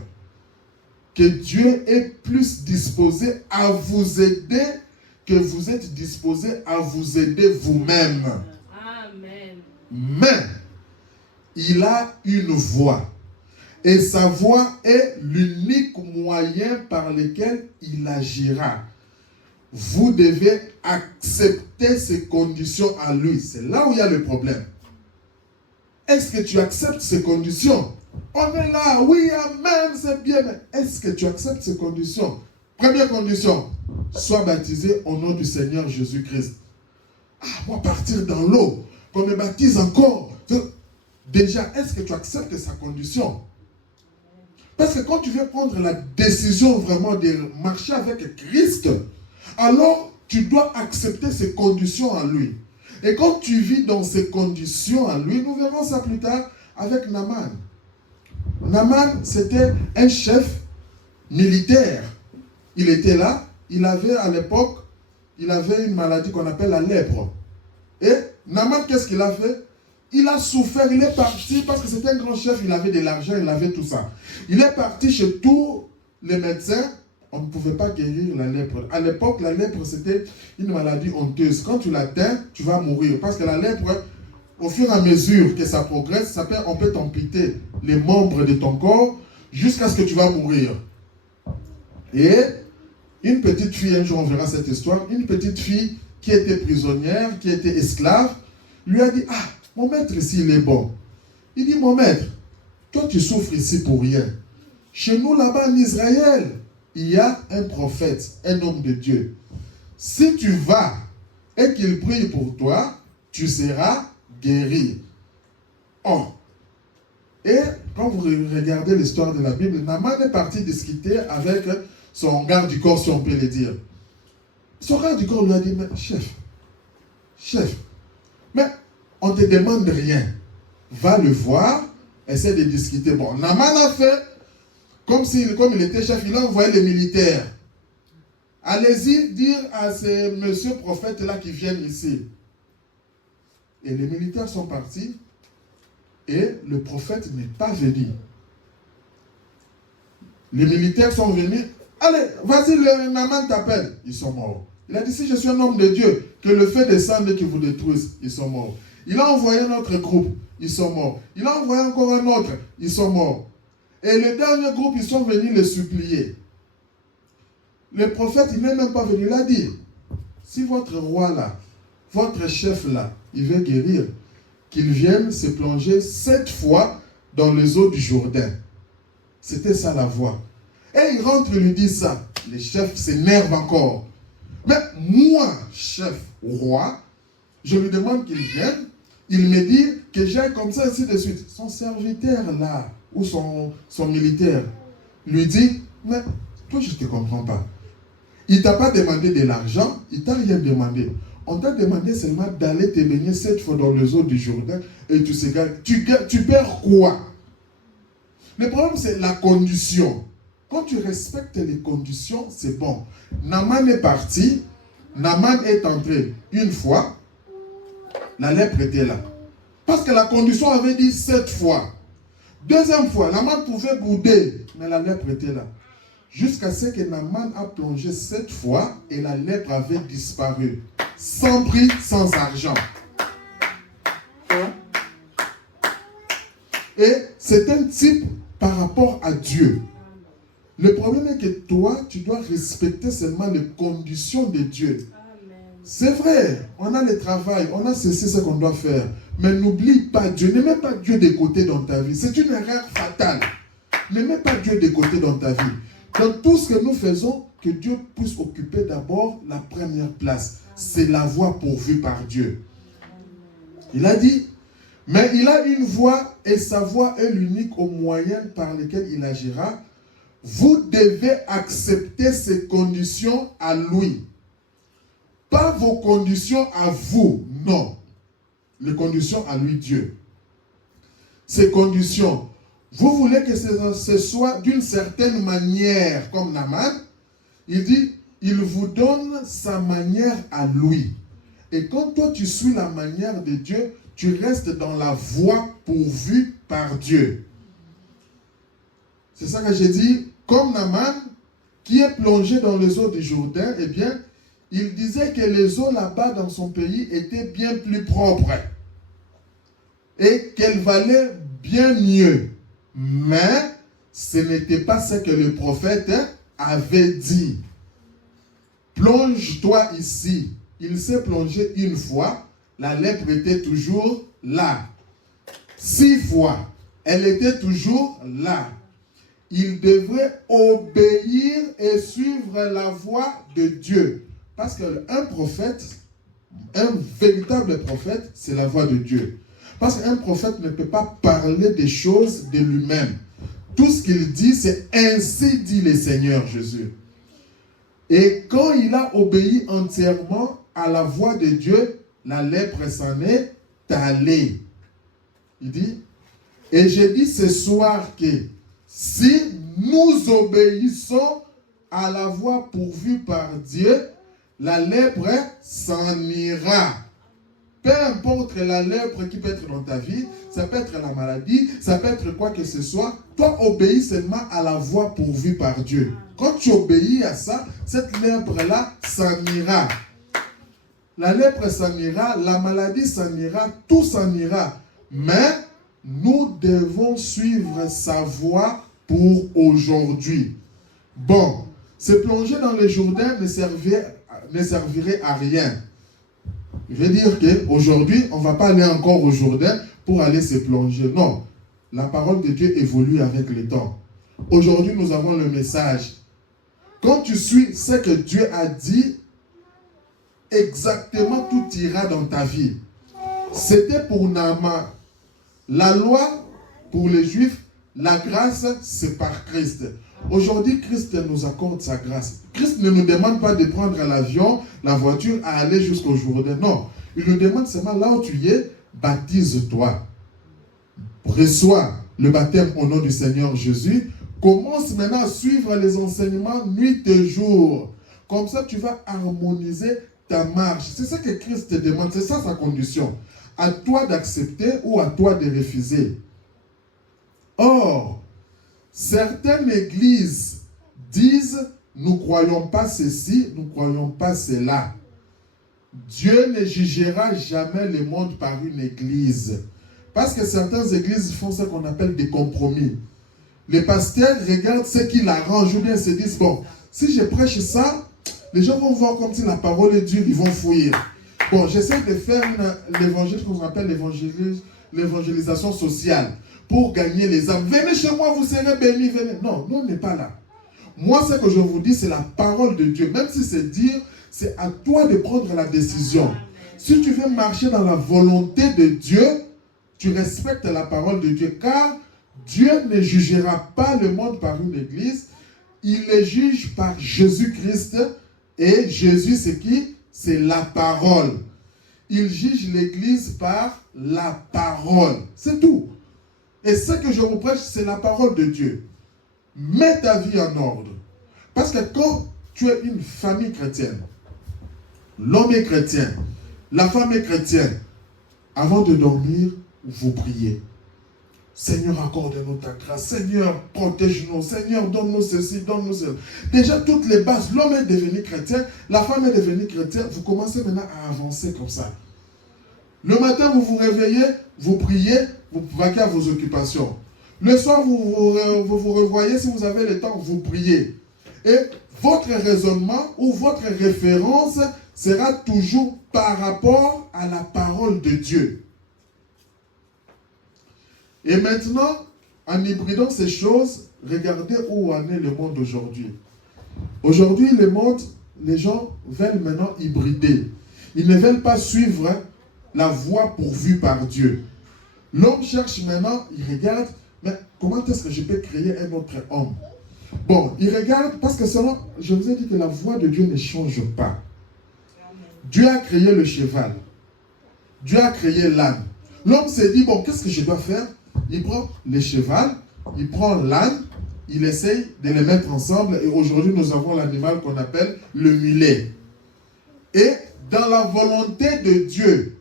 que Dieu est plus disposé à vous aider que vous êtes disposé à vous aider vous-même. Amen. Mais il a une voie. Et sa voie est l'unique moyen par lequel il agira. Vous devez accepter ces conditions à lui. C'est là où il y a le problème. Est-ce que tu acceptes ces conditions? On est là, oui, amen, c'est bien. Mais est-ce que tu acceptes ces conditions? Première condition, sois baptisé au nom du Seigneur Jésus-Christ. Ah, moi partir dans l'eau, qu'on me baptise encore. Déjà, est-ce que tu acceptes sa condition? Parce que quand tu veux prendre la décision vraiment de marcher avec Christ, alors tu dois accepter ses conditions à lui. Et quand tu vis dans ces conditions à lui, nous verrons ça plus tard avec Naaman. Naaman, c'était un chef militaire. Il était là, il avait à l'époque, il avait une maladie qu'on appelle la lèpre. Et Naaman, qu'est-ce qu'il a fait? Il a souffert, il est parti parce que c'était un grand chef, il avait de l'argent, il avait tout ça. Il est parti chez tous les médecins, on ne pouvait pas guérir la lèpre. À l'époque, la lèpre, c'était une maladie honteuse. Quand tu l'atteins, tu vas mourir. Parce que la lèpre, au fur et à mesure que ça progresse, on peut t'amputer les membres de ton corps jusqu'à ce que tu vas mourir. Et une petite fille, un jour on verra cette histoire, une petite fille qui était prisonnière, qui était esclave, lui a dit, ah, mon maître ici, il est bon. Il dit, mon maître, toi tu souffres ici pour rien. Chez nous, là-bas en Israël, il y a un prophète, un homme de Dieu. Si tu vas et qu'il prie pour toi, tu seras guéri. Oh. Et quand vous regardez l'histoire de la Bible, Naaman est parti discuter avec son garde du corps, si on peut le dire. Son garde du corps lui a dit, mais chef, mais on ne te demande rien. Va le voir, essaie de discuter. Bon, Naaman a fait comme il était chef, il a envoyé les militaires. Allez-y dire à ces messieurs prophètes-là qui viennent ici. Et les militaires sont partis et le prophète n'est pas venu. Les militaires sont venus. Allez, vas-y, le Naaman t'appelle. Ils sont morts. Il a dit, si je suis un homme de Dieu, que le feu descende et qu'il vous détruise. Ils sont morts. Il a envoyé un autre groupe. Ils sont morts. Il a envoyé encore un autre. Ils sont morts. Et le dernier groupe, ils sont venus le supplier. Le prophète, il n'est même pas venu. Il a dit, si votre roi là, votre chef là, il veut guérir, qu'il vienne se plonger 7 fois dans les eaux du Jourdain. C'était ça la voie. Et il rentre et lui dit ça. Les chefs s'énervent encore. Mais moi, chef, roi, je lui demande qu'il vienne. Il me dit que j'aille comme ça, ainsi de suite. Son serviteur là, ou son militaire, lui dit, mais toi je ne te comprends pas. Il ne t'a pas demandé de l'argent, il ne t'a rien demandé. On t'a demandé seulement d'aller te baigner 7 fois dans les eaux du Jourdain et tu perds quoi? Le problème c'est la condition. Quand tu respectes les conditions, c'est bon. Naaman est parti, Naaman est entré une fois, la lèpre était là. Parce que la condition avait dit 7 fois. Deuxième fois, Naaman pouvait bouder, mais la lèpre était là. jusqu'à ce que Naaman a plongé 7 fois et la lèpre avait disparu. Sans prix, sans argent. Et c'est un type par rapport à Dieu. Le problème est que toi, tu dois respecter seulement les conditions de Dieu. C'est vrai, on a le travail, on a ceci, ce qu'on doit faire. Mais n'oublie pas Dieu, ne mets pas Dieu de côté dans ta vie. C'est une erreur fatale. Ne mets pas Dieu de côté dans ta vie. Dans tout ce que nous faisons, que Dieu puisse occuper d'abord la première place. C'est la voie pourvue par Dieu. Il a dit, mais il a une voie et sa voie est l'unique au moyen par lequel il agira. Vous devez accepter ces conditions à lui. Pas vos conditions à vous, non. Les conditions à lui, Dieu. Ces conditions, vous voulez que ce soit d'une certaine manière, comme Naaman, il dit, il vous donne sa manière à lui. Et quand toi tu suis la manière de Dieu, tu restes dans la voie pourvue par Dieu. C'est ça que j'ai dit, comme Naaman, qui est plongé dans les eaux du Jourdain, eh bien, il disait que les eaux là-bas dans son pays étaient bien plus propres et qu'elles valaient bien mieux. Mais ce n'était pas ce que le prophète avait dit. Plonge-toi ici. Il s'est plongé une fois, la lèpre était toujours là. 6 fois, elle était toujours là. Il devrait obéir et suivre la voie de Dieu. Parce qu'un prophète, un véritable prophète, c'est la voix de Dieu. Parce qu'un prophète ne peut pas parler des choses de lui-même. Tout ce qu'il dit, c'est ainsi dit le Seigneur Jésus. Et quand il a obéi entièrement à la voix de Dieu, la lèpre s'en est allée. Il dit, et j'ai dit ce soir que si nous obéissons à la voix pourvue par Dieu, la lèpre s'en ira. Peu importe la lèpre qui peut être dans ta vie, ça peut être la maladie, ça peut être quoi que ce soit, toi obéis seulement à la voix pourvue par Dieu. Quand tu obéis à ça, cette lèpre-là s'en ira. La lèpre s'en ira, la maladie s'en ira, tout s'en ira. Mais nous devons suivre sa voie pour aujourd'hui. Bon, se plonger dans le Jourdain ne servirait à rien. Je veux dire qu'aujourd'hui, on ne va pas aller encore au Jourdain pour aller se plonger. Non, la parole de Dieu évolue avec le temps. Aujourd'hui, nous avons le message. Quand tu suis ce que Dieu a dit, exactement tout ira dans ta vie. C'était pour Naaman. La loi, pour les Juifs, la grâce, c'est par Christ. Aujourd'hui, Christ nous accorde sa grâce. Christ ne nous demande pas de prendre l'avion, la voiture, à aller jusqu'au Jourdain. Non, il nous demande seulement là où tu es, baptise-toi. Reçois le baptême au nom du Seigneur Jésus. Commence maintenant à suivre les enseignements nuit et jour. Comme ça, tu vas harmoniser ta marche. C'est ça que Christ te demande. C'est ça sa condition. À toi d'accepter ou à toi de refuser. Or, certaines églises disent, nous ne croyons pas ceci, nous ne croyons pas cela. Dieu ne jugera jamais le monde par une église. Parce que certaines églises font ce qu'on appelle des compromis. Les pasteurs regardent ce qui l'arrange, ou bien se disent, bon, si je prêche ça, les gens vont voir comme si la parole est dure, ils vont fuir. Bon, j'essaie de faire l'évangile qu'on appelle l'évangélisation sociale pour gagner les âmes. Venez chez moi, vous serez bénis, venez. Non, nous, on n'est pas là. Moi, ce que je vous dis, c'est la parole de Dieu. Même si c'est dire, c'est à toi de prendre la décision. Si tu veux marcher dans la volonté de Dieu, tu respectes la parole de Dieu, car Dieu ne jugera pas le monde par une église, il le juge par Jésus-Christ, et Jésus, c'est qui? C'est la parole. Il juge l'église par la parole. C'est tout. Et ce que je vous prêche, c'est la parole de Dieu. Mets ta vie en ordre. Parce que quand tu es une famille chrétienne, l'homme est chrétien, la femme est chrétienne, avant de dormir, vous priez. Seigneur, accorde-nous ta grâce. Seigneur, protège-nous. Seigneur, donne-nous ceci, donne-nous cela. Déjà, toutes les bases, l'homme est devenu chrétien, la femme est devenue chrétienne. Vous commencez maintenant à avancer comme ça. Le matin, vous vous réveillez, vous priez, vous vaquez à vos occupations. Le soir, vous revoyez, si vous avez le temps, vous priez. Et votre raisonnement ou votre référence sera toujours par rapport à la parole de Dieu. Et maintenant, en hybridant ces choses, regardez où en est le monde aujourd'hui. Aujourd'hui, le monde, les gens veulent maintenant hybrider. Ils ne veulent pas suivre la voie pourvue par Dieu. L'homme cherche maintenant, il regarde, mais comment est-ce que je peux créer un autre homme? Bon, il regarde, parce que selon, je vous ai dit que la voie de Dieu ne change pas. Dieu a créé le cheval. Dieu a créé l'âne. L'homme s'est dit, bon, qu'est-ce que je dois faire? Il prend le cheval, il prend l'âne, il essaye de les mettre ensemble. Et aujourd'hui, nous avons l'animal qu'on appelle le mulet. Et dans la volonté de Dieu,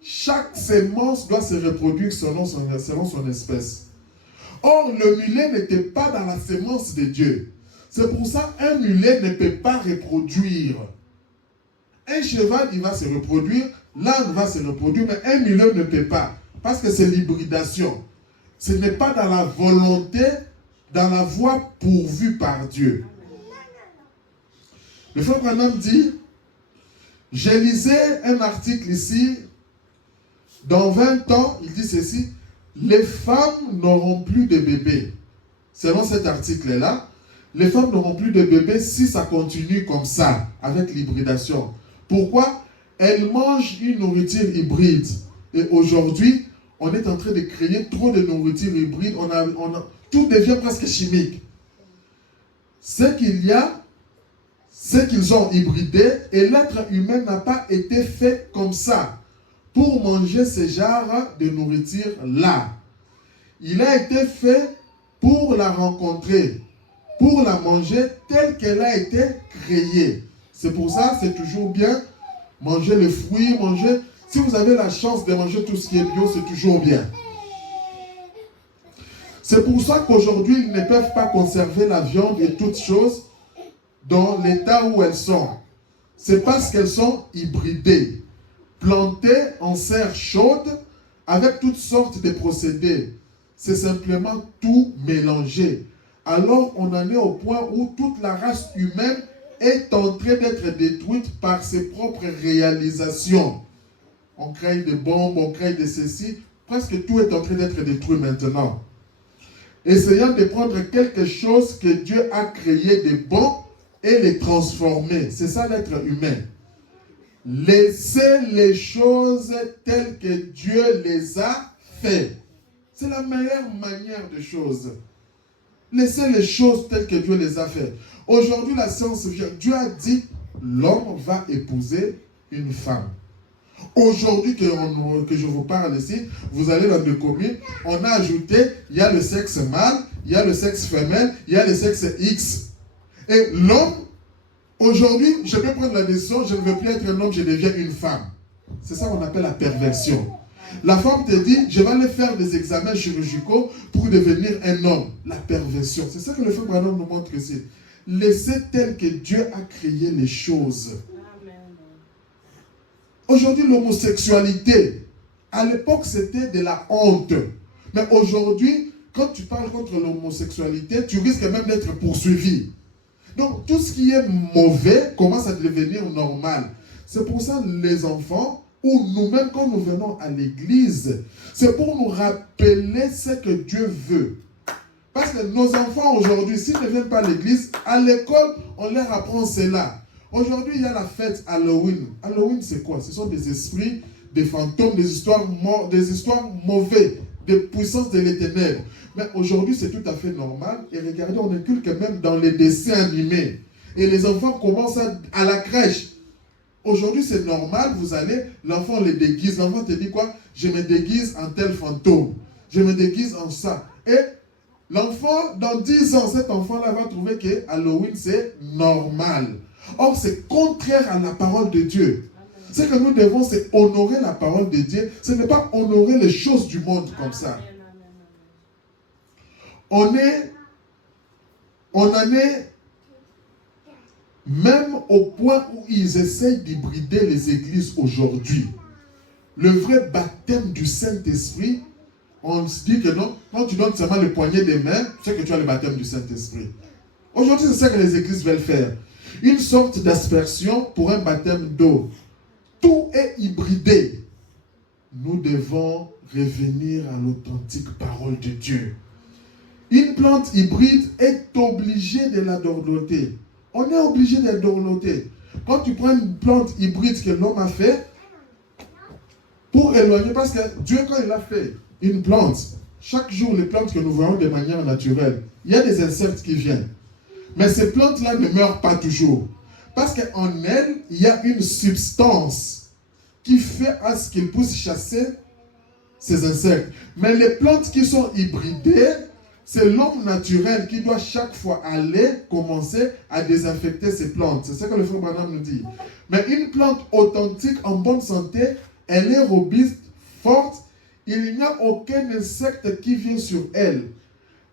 chaque sémence doit se reproduire selon son espèce. Or, le mulet n'était pas dans la sémence de Dieu. C'est pour ça qu'un mulet ne peut pas reproduire. Un cheval, il va se reproduire, l'âne va se reproduire, mais un mulet ne peut pas. Parce que c'est l'hybridation. Ce n'est pas dans la volonté, dans la voie pourvue par Dieu. Le frère Branham dit, j'ai lisé un article ici, dans 20 ans, il dit ceci, les femmes n'auront plus de bébés. Selon cet article-là, les femmes n'auront plus de bébés si ça continue comme ça, avec l'hybridation. Pourquoi? Elles mangent une nourriture hybride. Et aujourd'hui, on est en train de créer trop de nourriture hybride. Tout devient presque chimique. Ce qu'il y a, c'est qu'ils ont hybridé et l'être humain n'a pas été fait comme ça pour manger ce genre de nourriture-là. Il a été fait pour la rencontrer, pour la manger telle qu'elle a été créée. C'est pour ça, c'est toujours bien manger les fruits, manger... Si vous avez la chance de manger tout ce qui est bio, c'est toujours bien. C'est pour ça qu'aujourd'hui, ils ne peuvent pas conserver la viande et toutes choses dans l'état où elles sont. C'est parce qu'elles sont hybridées, plantées en serre chaude avec toutes sortes de procédés. C'est simplement tout mélangé. Alors, on en est au point où toute la race humaine est en train d'être détruite par ses propres réalisations. On crée des bombes, on crée de ceci. Presque tout est en train d'être détruit maintenant. Essayant de prendre quelque chose que Dieu a créé de bon et les transformer. C'est ça l'être humain. Laissez les choses telles que Dieu les a faites. C'est la meilleure manière de choses. Laissez les choses telles que Dieu les a faites. Aujourd'hui, la science vient. Dieu a dit, l'homme va épouser une femme. Aujourd'hui que je vous parle ici, vous allez dans le communes, on a ajouté, il y a le sexe mâle, il y a le sexe femelle, il y a le sexe X. Et l'homme, aujourd'hui, je peux prendre la décision, je ne veux plus être un homme, je deviens une femme. C'est ça qu'on appelle la perversion. La femme te dit, je vais aller faire des examens chirurgicaux pour devenir un homme. La perversion. C'est ça que le frère Branham nous montre ici. Laissez tel que Dieu a créé les choses. Aujourd'hui, l'homosexualité, à l'époque, c'était de la honte. Mais aujourd'hui, quand tu parles contre l'homosexualité, tu risques même d'être poursuivi. Donc, tout ce qui est mauvais commence à devenir normal. C'est pour ça les enfants, ou nous-mêmes, quand nous venons à l'église, c'est pour nous rappeler ce que Dieu veut. Parce que nos enfants aujourd'hui, s'ils ne viennent pas à l'église, à l'école, on leur apprend cela. Aujourd'hui, il y a la fête Halloween. Halloween, c'est quoi? Ce sont des esprits, des fantômes, des histoires mauvaises, des puissances de l'éternel. Mais aujourd'hui, c'est tout à fait normal. Et regardez, on inculque même dans les dessins animés. Et les enfants commencent à la crèche. Aujourd'hui, c'est normal, vous allez, l'enfant les déguise. L'enfant te dit quoi? Je me déguise en tel fantôme. Je me déguise en ça. Et l'enfant, dans 10 ans, cet enfant-là va trouver que Halloween, c'est normal. Or, c'est contraire à la parole de Dieu. Ce que nous devons, c'est honorer la parole de Dieu. Ce n'est pas honorer les choses du monde comme ça. on en est même au point où ils essayent d'hybrider les églises aujourd'hui. Le vrai baptême du Saint-Esprit, on se dit que non, quand tu donnes seulement le poignet des mains, tu sais que tu as le baptême du Saint-Esprit. Aujourd'hui, c'est ça que les églises veulent faire. Une sorte d'aspersion pour un baptême d'eau. Tout est hybridé. Nous devons revenir à l'authentique parole de Dieu. Une plante hybride est obligée de la dorloter. On est obligé de la dorloter. Quand tu prends une plante hybride que l'homme a fait, pour éloigner, parce que Dieu, quand il a fait une plante, chaque jour, les plantes que nous voyons de manière naturelle, il y a des insectes qui viennent. Mais ces plantes-là ne meurent pas toujours. Parce qu'en elles, il y a une substance qui fait à ce qu'ils puissent chasser ces insectes. Mais les plantes qui sont hybridées, c'est l'homme naturel qui doit chaque fois aller commencer à désinfecter ces plantes. C'est ce que le frère Branham nous dit. Mais une plante authentique, en bonne santé, elle est robuste, forte. Il n'y a aucun insecte qui vient sur elle.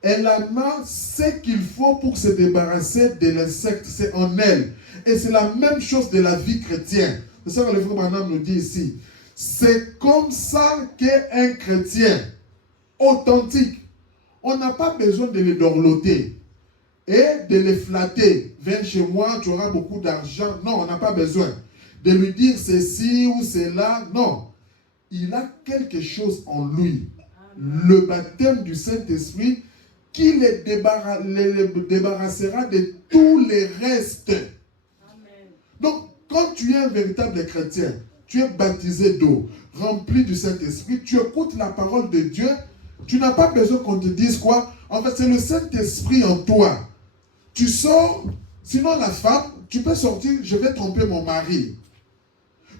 Elle a ce qu'il faut pour se débarrasser de l'insecte. C'est en elle. Et c'est la même chose de la vie chrétienne. C'est ça que le frère Branham nous dit ici. C'est comme ça qu'est un chrétien authentique. On n'a pas besoin de les dorloter et de les flatter. Viens chez moi, tu auras beaucoup d'argent. Non, on n'a pas besoin de lui dire ceci ou cela. Non. Il a quelque chose en lui. Le baptême du Saint-Esprit qui les débarrassera de tous les restes. Amen. Donc, quand tu es un véritable chrétien, tu es baptisé d'eau, rempli du Saint-Esprit, tu écoutes la parole de Dieu, tu n'as pas besoin qu'on te dise quoi. En fait, c'est le Saint-Esprit en toi. Tu sors, sinon la femme, tu peux sortir, je vais tromper mon mari.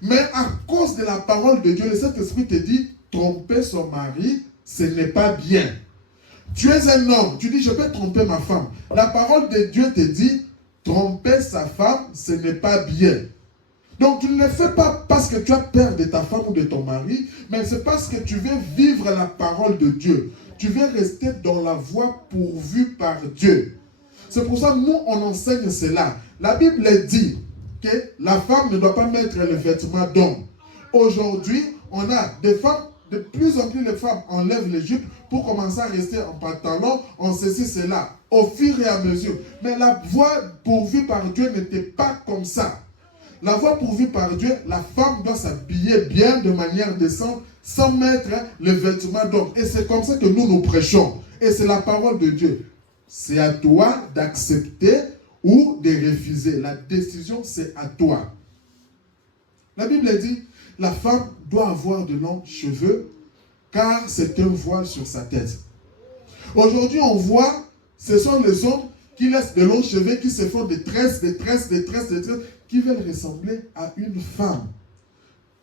Mais à cause de la parole de Dieu, le Saint-Esprit te dit, tromper son mari, ce n'est pas bien. Tu es un homme, tu dis, je peux tromper ma femme. La parole de Dieu te dit, tromper sa femme, ce n'est pas bien. Donc tu ne le fais pas parce que tu as peur de ta femme ou de ton mari, mais c'est parce que tu veux vivre la parole de Dieu. Tu veux rester dans la voie pourvue par Dieu. C'est pour ça que nous, on enseigne cela. La Bible dit que la femme ne doit pas mettre le vêtement d'homme. Aujourd'hui, on a des femmes, de plus en plus les femmes enlèvent les jupes pour commencer à rester en pantalon, en ceci, cela, au fur et à mesure. Mais la voie pourvue par Dieu n'était pas comme ça. La voie pourvue par Dieu, la femme doit s'habiller bien de manière décente, sans mettre le vêtement d'homme. Et c'est comme ça que nous prêchons. Et c'est la parole de Dieu. C'est à toi d'accepter ou de refuser. La décision, c'est à toi. La Bible dit, la femme doit avoir de longs cheveux, car c'est un voile sur sa tête. Aujourd'hui, on voit, ce sont les hommes qui laissent de longs cheveux, qui se font des tresses, qui veulent ressembler à une femme.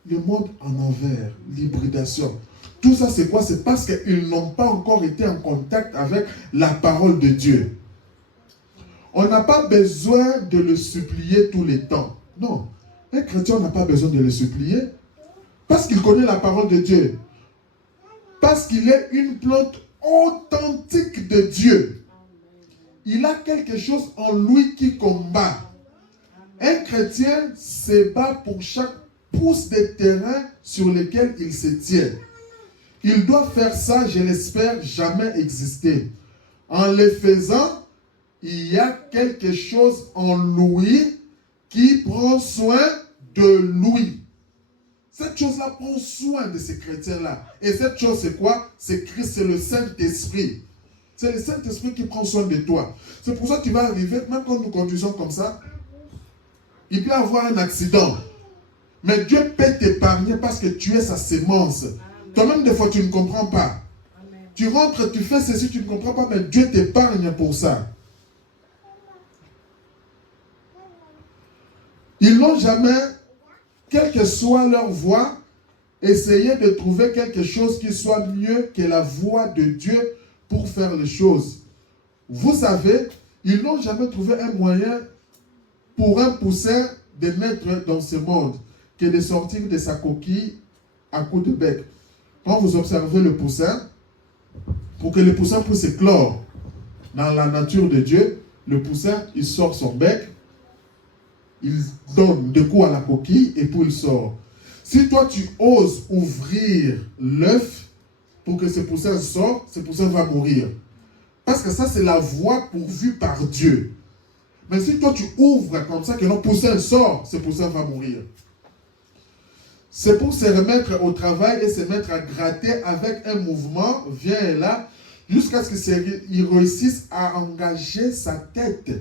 Le monde en envers, l'hybridation. Tout ça, c'est quoi? C'est parce qu'ils n'ont pas encore été en contact avec la parole de Dieu. On n'a pas besoin de le supplier tous les temps. Non. Un chrétien n'a pas besoin de le supplier parce qu'il connaît la parole de Dieu. Parce qu'il est une plante authentique de Dieu. Il a quelque chose en lui qui combat. Un chrétien se bat pour chaque pouce de terrain sur lequel il se tient. Il doit faire ça, je l'espère, jamais exister. En le faisant, il y a quelque chose en lui qui prend soin de lui. Cette chose-là prend soin de ces chrétiens-là. Et cette chose, c'est quoi? C'est Christ, c'est le Saint-Esprit. C'est le Saint-Esprit qui prend soin de toi. C'est pour ça que tu vas arriver, même quand nous conduisons comme ça, il peut y avoir un accident. Mais Dieu peut t'épargner parce que tu es sa sémence. Toi-même, des fois, tu ne comprends pas. Amen. Tu rentres, tu fais ceci, tu ne comprends pas, mais Dieu t'épargne pour ça. Ils n'ont jamais, quelle que soit leur voie, essayé de trouver quelque chose qui soit mieux que la voie de Dieu pour faire les choses. Vous savez, ils n'ont jamais trouvé un moyen pour un poussin de naître dans ce monde que de sortir de sa coquille à coups de bec. Quand vous observez le poussin, pour que le poussin puisse éclore, Dans la nature de Dieu, le poussin, il sort son bec, il donne deux coups à la coquille et puis il sort. Si toi tu oses ouvrir l'œuf pour que ce poussin sorte, ce poussin va mourir. Parce que ça c'est la voie pourvue par Dieu. Mais si toi tu ouvres comme ça que le poussin sort, ce poussin va mourir. C'est pour se remettre au travail et se mettre à gratter avec un mouvement, viens et là, jusqu'à ce qu'il réussisse à engager sa tête.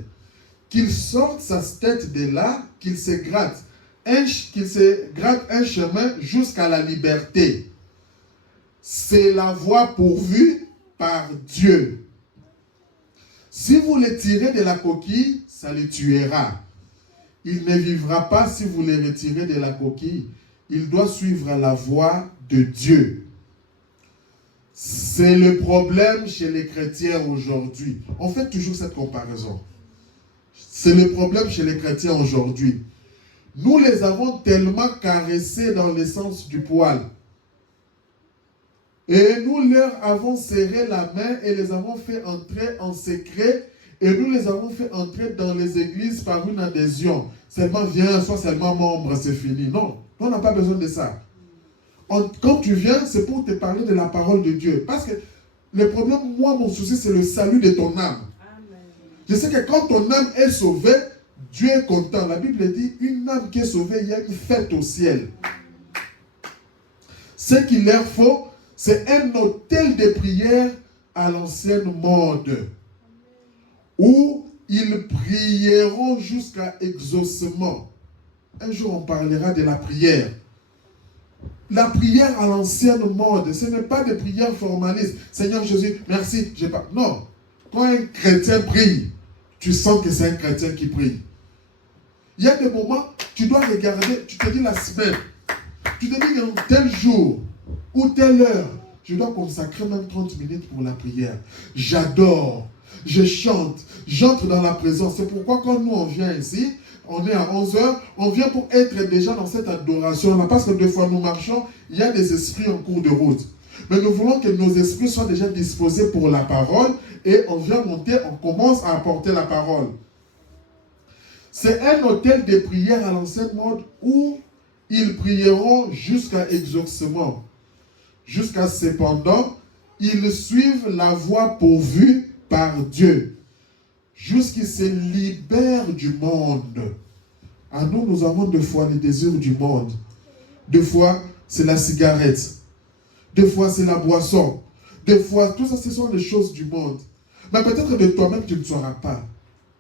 Qu'il sorte sa tête de là, qu'il se gratte un chemin jusqu'à la liberté. C'est la voie pourvue par Dieu. Si vous le tirez de la coquille, ça le tuera. Il ne vivra pas si vous le retirez de la coquille. Il doit suivre la voie de Dieu. C'est le problème chez les chrétiens aujourd'hui. On fait toujours cette comparaison. C'est le problème chez les chrétiens aujourd'hui. Nous les avons tellement caressés dans le sens du poil. Et nous leur avons serré la main et les avons fait entrer en secret. Et nous les avons fait entrer dans les églises par une adhésion. Seulement viens, sois seulement membre, c'est fini. Non, on n'a pas besoin de ça. Quand tu viens, c'est pour te parler de la parole de Dieu. Parce que le problème, moi, mon souci, c'est le salut de ton âme. Amen. Je sais que quand ton âme est sauvée, Dieu est content. La Bible dit, une âme qui est sauvée, il y a une fête au ciel. Ce qu'il leur faut, c'est un autel de prière à l'ancienne mode. Où ils prieront jusqu'à exaucement. Un jour, on parlera de la prière. La prière à l'ancienne mode, ce n'est pas des prières formalistes. Seigneur Jésus, merci, j'ai pas. Non. Quand un chrétien prie, tu sens que c'est un chrétien qui prie. Il y a des moments, tu dois regarder, tu te dis la semaine, tu te dis tel jour ou telle heure, je dois consacrer même 30 minutes pour la prière. J'adore, je chante, j'entre dans la présence. C'est pourquoi quand nous on vient ici, on est à 11h, on vient pour être déjà dans cette adoration-là. Parce que des fois nous marchons, il y a des esprits en cours de route. Mais nous voulons que nos esprits soient déjà disposés pour la parole et on vient monter, on commence à apporter la parole. C'est un autel de prière à l'ancienne mode où ils prieront jusqu'à exaucement. Jusqu'à cependant, ils suivent la voie pourvue par Dieu. Jusqu'ils se libèrent du monde. À nous, nous avons des fois les désirs du monde. Des fois, c'est la cigarette. Des fois, c'est la boisson. Des fois, tout ça, ce sont les choses du monde. Mais peut-être de toi-même, tu ne sauras pas.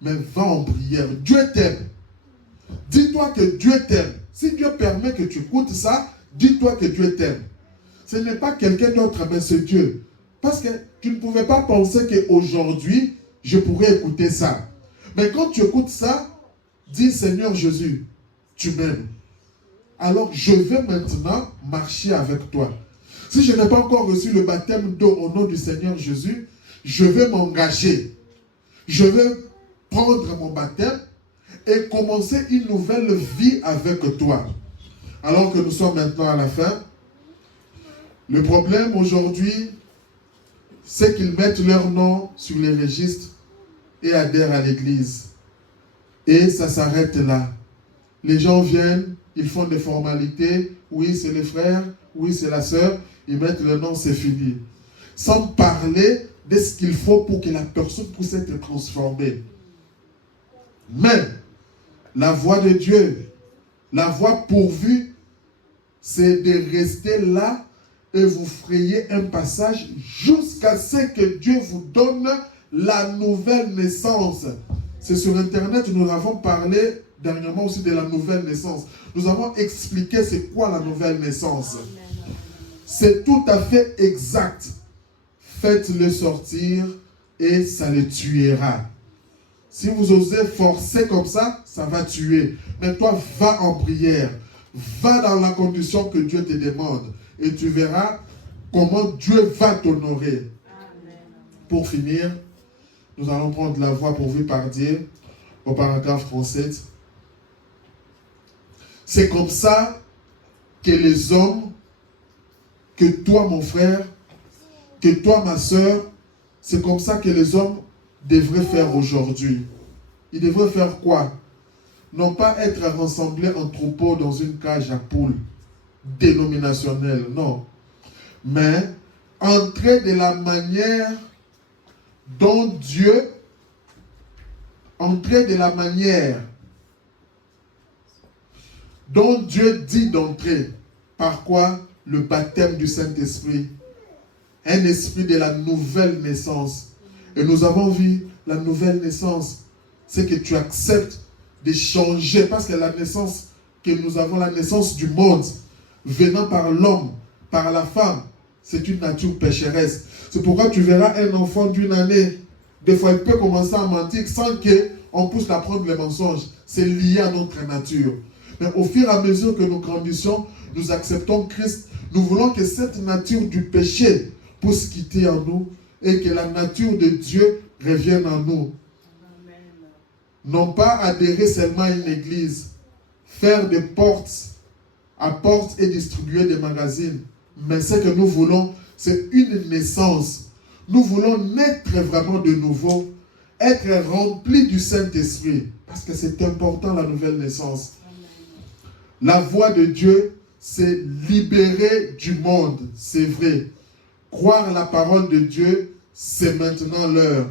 Mais va en prière. Dieu t'aime. Dis-toi que Dieu t'aime. Si Dieu permet que tu écoutes ça, dis-toi que Dieu t'aime. Ce n'est pas quelqu'un d'autre, mais c'est Dieu. Parce que tu ne pouvais pas penser qu'aujourd'hui, je pourrais écouter ça. Mais quand tu écoutes ça, dis Seigneur Jésus, tu m'aimes. Alors je vais maintenant marcher avec toi. Si je n'ai pas encore reçu le baptême d'eau au nom du Seigneur Jésus, je vais m'engager. Je vais prendre mon baptême et commencer une nouvelle vie avec toi. Alors que nous sommes maintenant à la fin, le problème aujourd'hui, c'est qu'ils mettent leur nom sur les registres et adhèrent à l'église. Et ça s'arrête là. Les gens viennent, ils font des formalités. Oui, c'est les frères. Oui, c'est la sœur. Ils mettent le nom, c'est fini. Sans parler de ce qu'il faut pour que la personne puisse être transformée. Mais, la voie de Dieu, la voie pourvue, c'est de rester là et vous frayez un passage jusqu'à ce que Dieu vous donne la nouvelle naissance. C'est sur Internet, nous avons parlé dernièrement aussi de la nouvelle naissance. Nous avons expliqué c'est quoi la nouvelle naissance. C'est tout à fait exact. Faites-le sortir et ça le tuera. Si vous osez forcer comme ça, ça va tuer. Mais toi, va en prière. Va dans la condition que Dieu te demande. Et tu verras comment Dieu va t'honorer. Pour finir, nous allons prendre la voie pourvue par Dieu au paragraphe 37. C'est comme ça que les hommes, que toi mon frère, que toi ma soeur, c'est comme ça que les hommes devrait faire aujourd'hui? Il devrait faire quoi? Non pas être rassemblé en troupeau dans une cage à poules dénominationnelle, non. Mais entrer de la manière dont Dieu, entrer de la manière dont Dieu dit d'entrer. Par quoi? Le baptême du Saint-Esprit. Un esprit de la nouvelle naissance. Et nous avons vu la nouvelle naissance. C'est que tu acceptes de changer. Parce que la naissance que nous avons, la naissance du monde, venant par l'homme, par la femme, c'est une nature pécheresse. C'est pourquoi tu verras un enfant d'une année, des fois il peut commencer à mentir sans qu'on puisse l'apprendre les mensonges. C'est lié à notre nature. Mais au fur et à mesure que nous grandissons, nous acceptons Christ. Nous voulons que cette nature du péché puisse quitter en nous et que la nature de Dieu revienne en nous. Amen. Non pas adhérer seulement à une église, faire des portes à porte et distribuer des magazines. Mais ce que nous voulons, c'est une naissance. Nous voulons naître vraiment de nouveau, être remplis du Saint-Esprit. Parce que c'est important, la nouvelle naissance. La voix de Dieu, c'est libérer du monde, c'est vrai. Croire la parole de Dieu, c'est maintenant l'heure.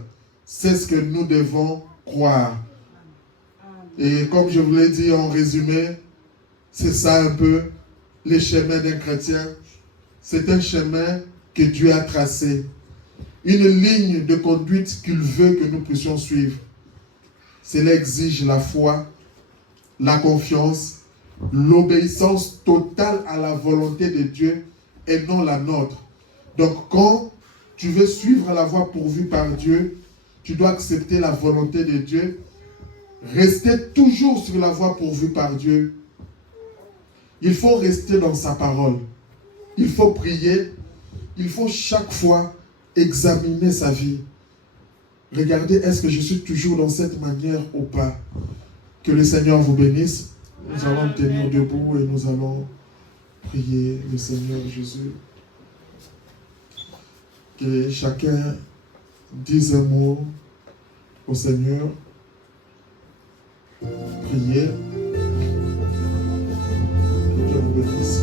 C'est ce que nous devons croire. Et comme je vous l'ai dit en résumé, c'est ça un peu les chemins d'un chrétien. C'est un chemin que Dieu a tracé. Une ligne de conduite qu'il veut que nous puissions suivre. Cela exige la foi, la confiance, l'obéissance totale à la volonté de Dieu et non la nôtre. Donc quand tu veux suivre la voie pourvue par Dieu, tu dois accepter la volonté de Dieu, rester toujours sur la voie pourvue par Dieu. Il faut rester dans sa parole. Il faut prier. Il faut chaque fois examiner sa vie. Regardez, est-ce que je suis toujours dans cette manière ou pas? Que le Seigneur vous bénisse. Nous allons tenir debout et nous allons prier le Seigneur Jésus. Que chacun dise un mot au Seigneur. Priez. Que Dieu vous bénisse.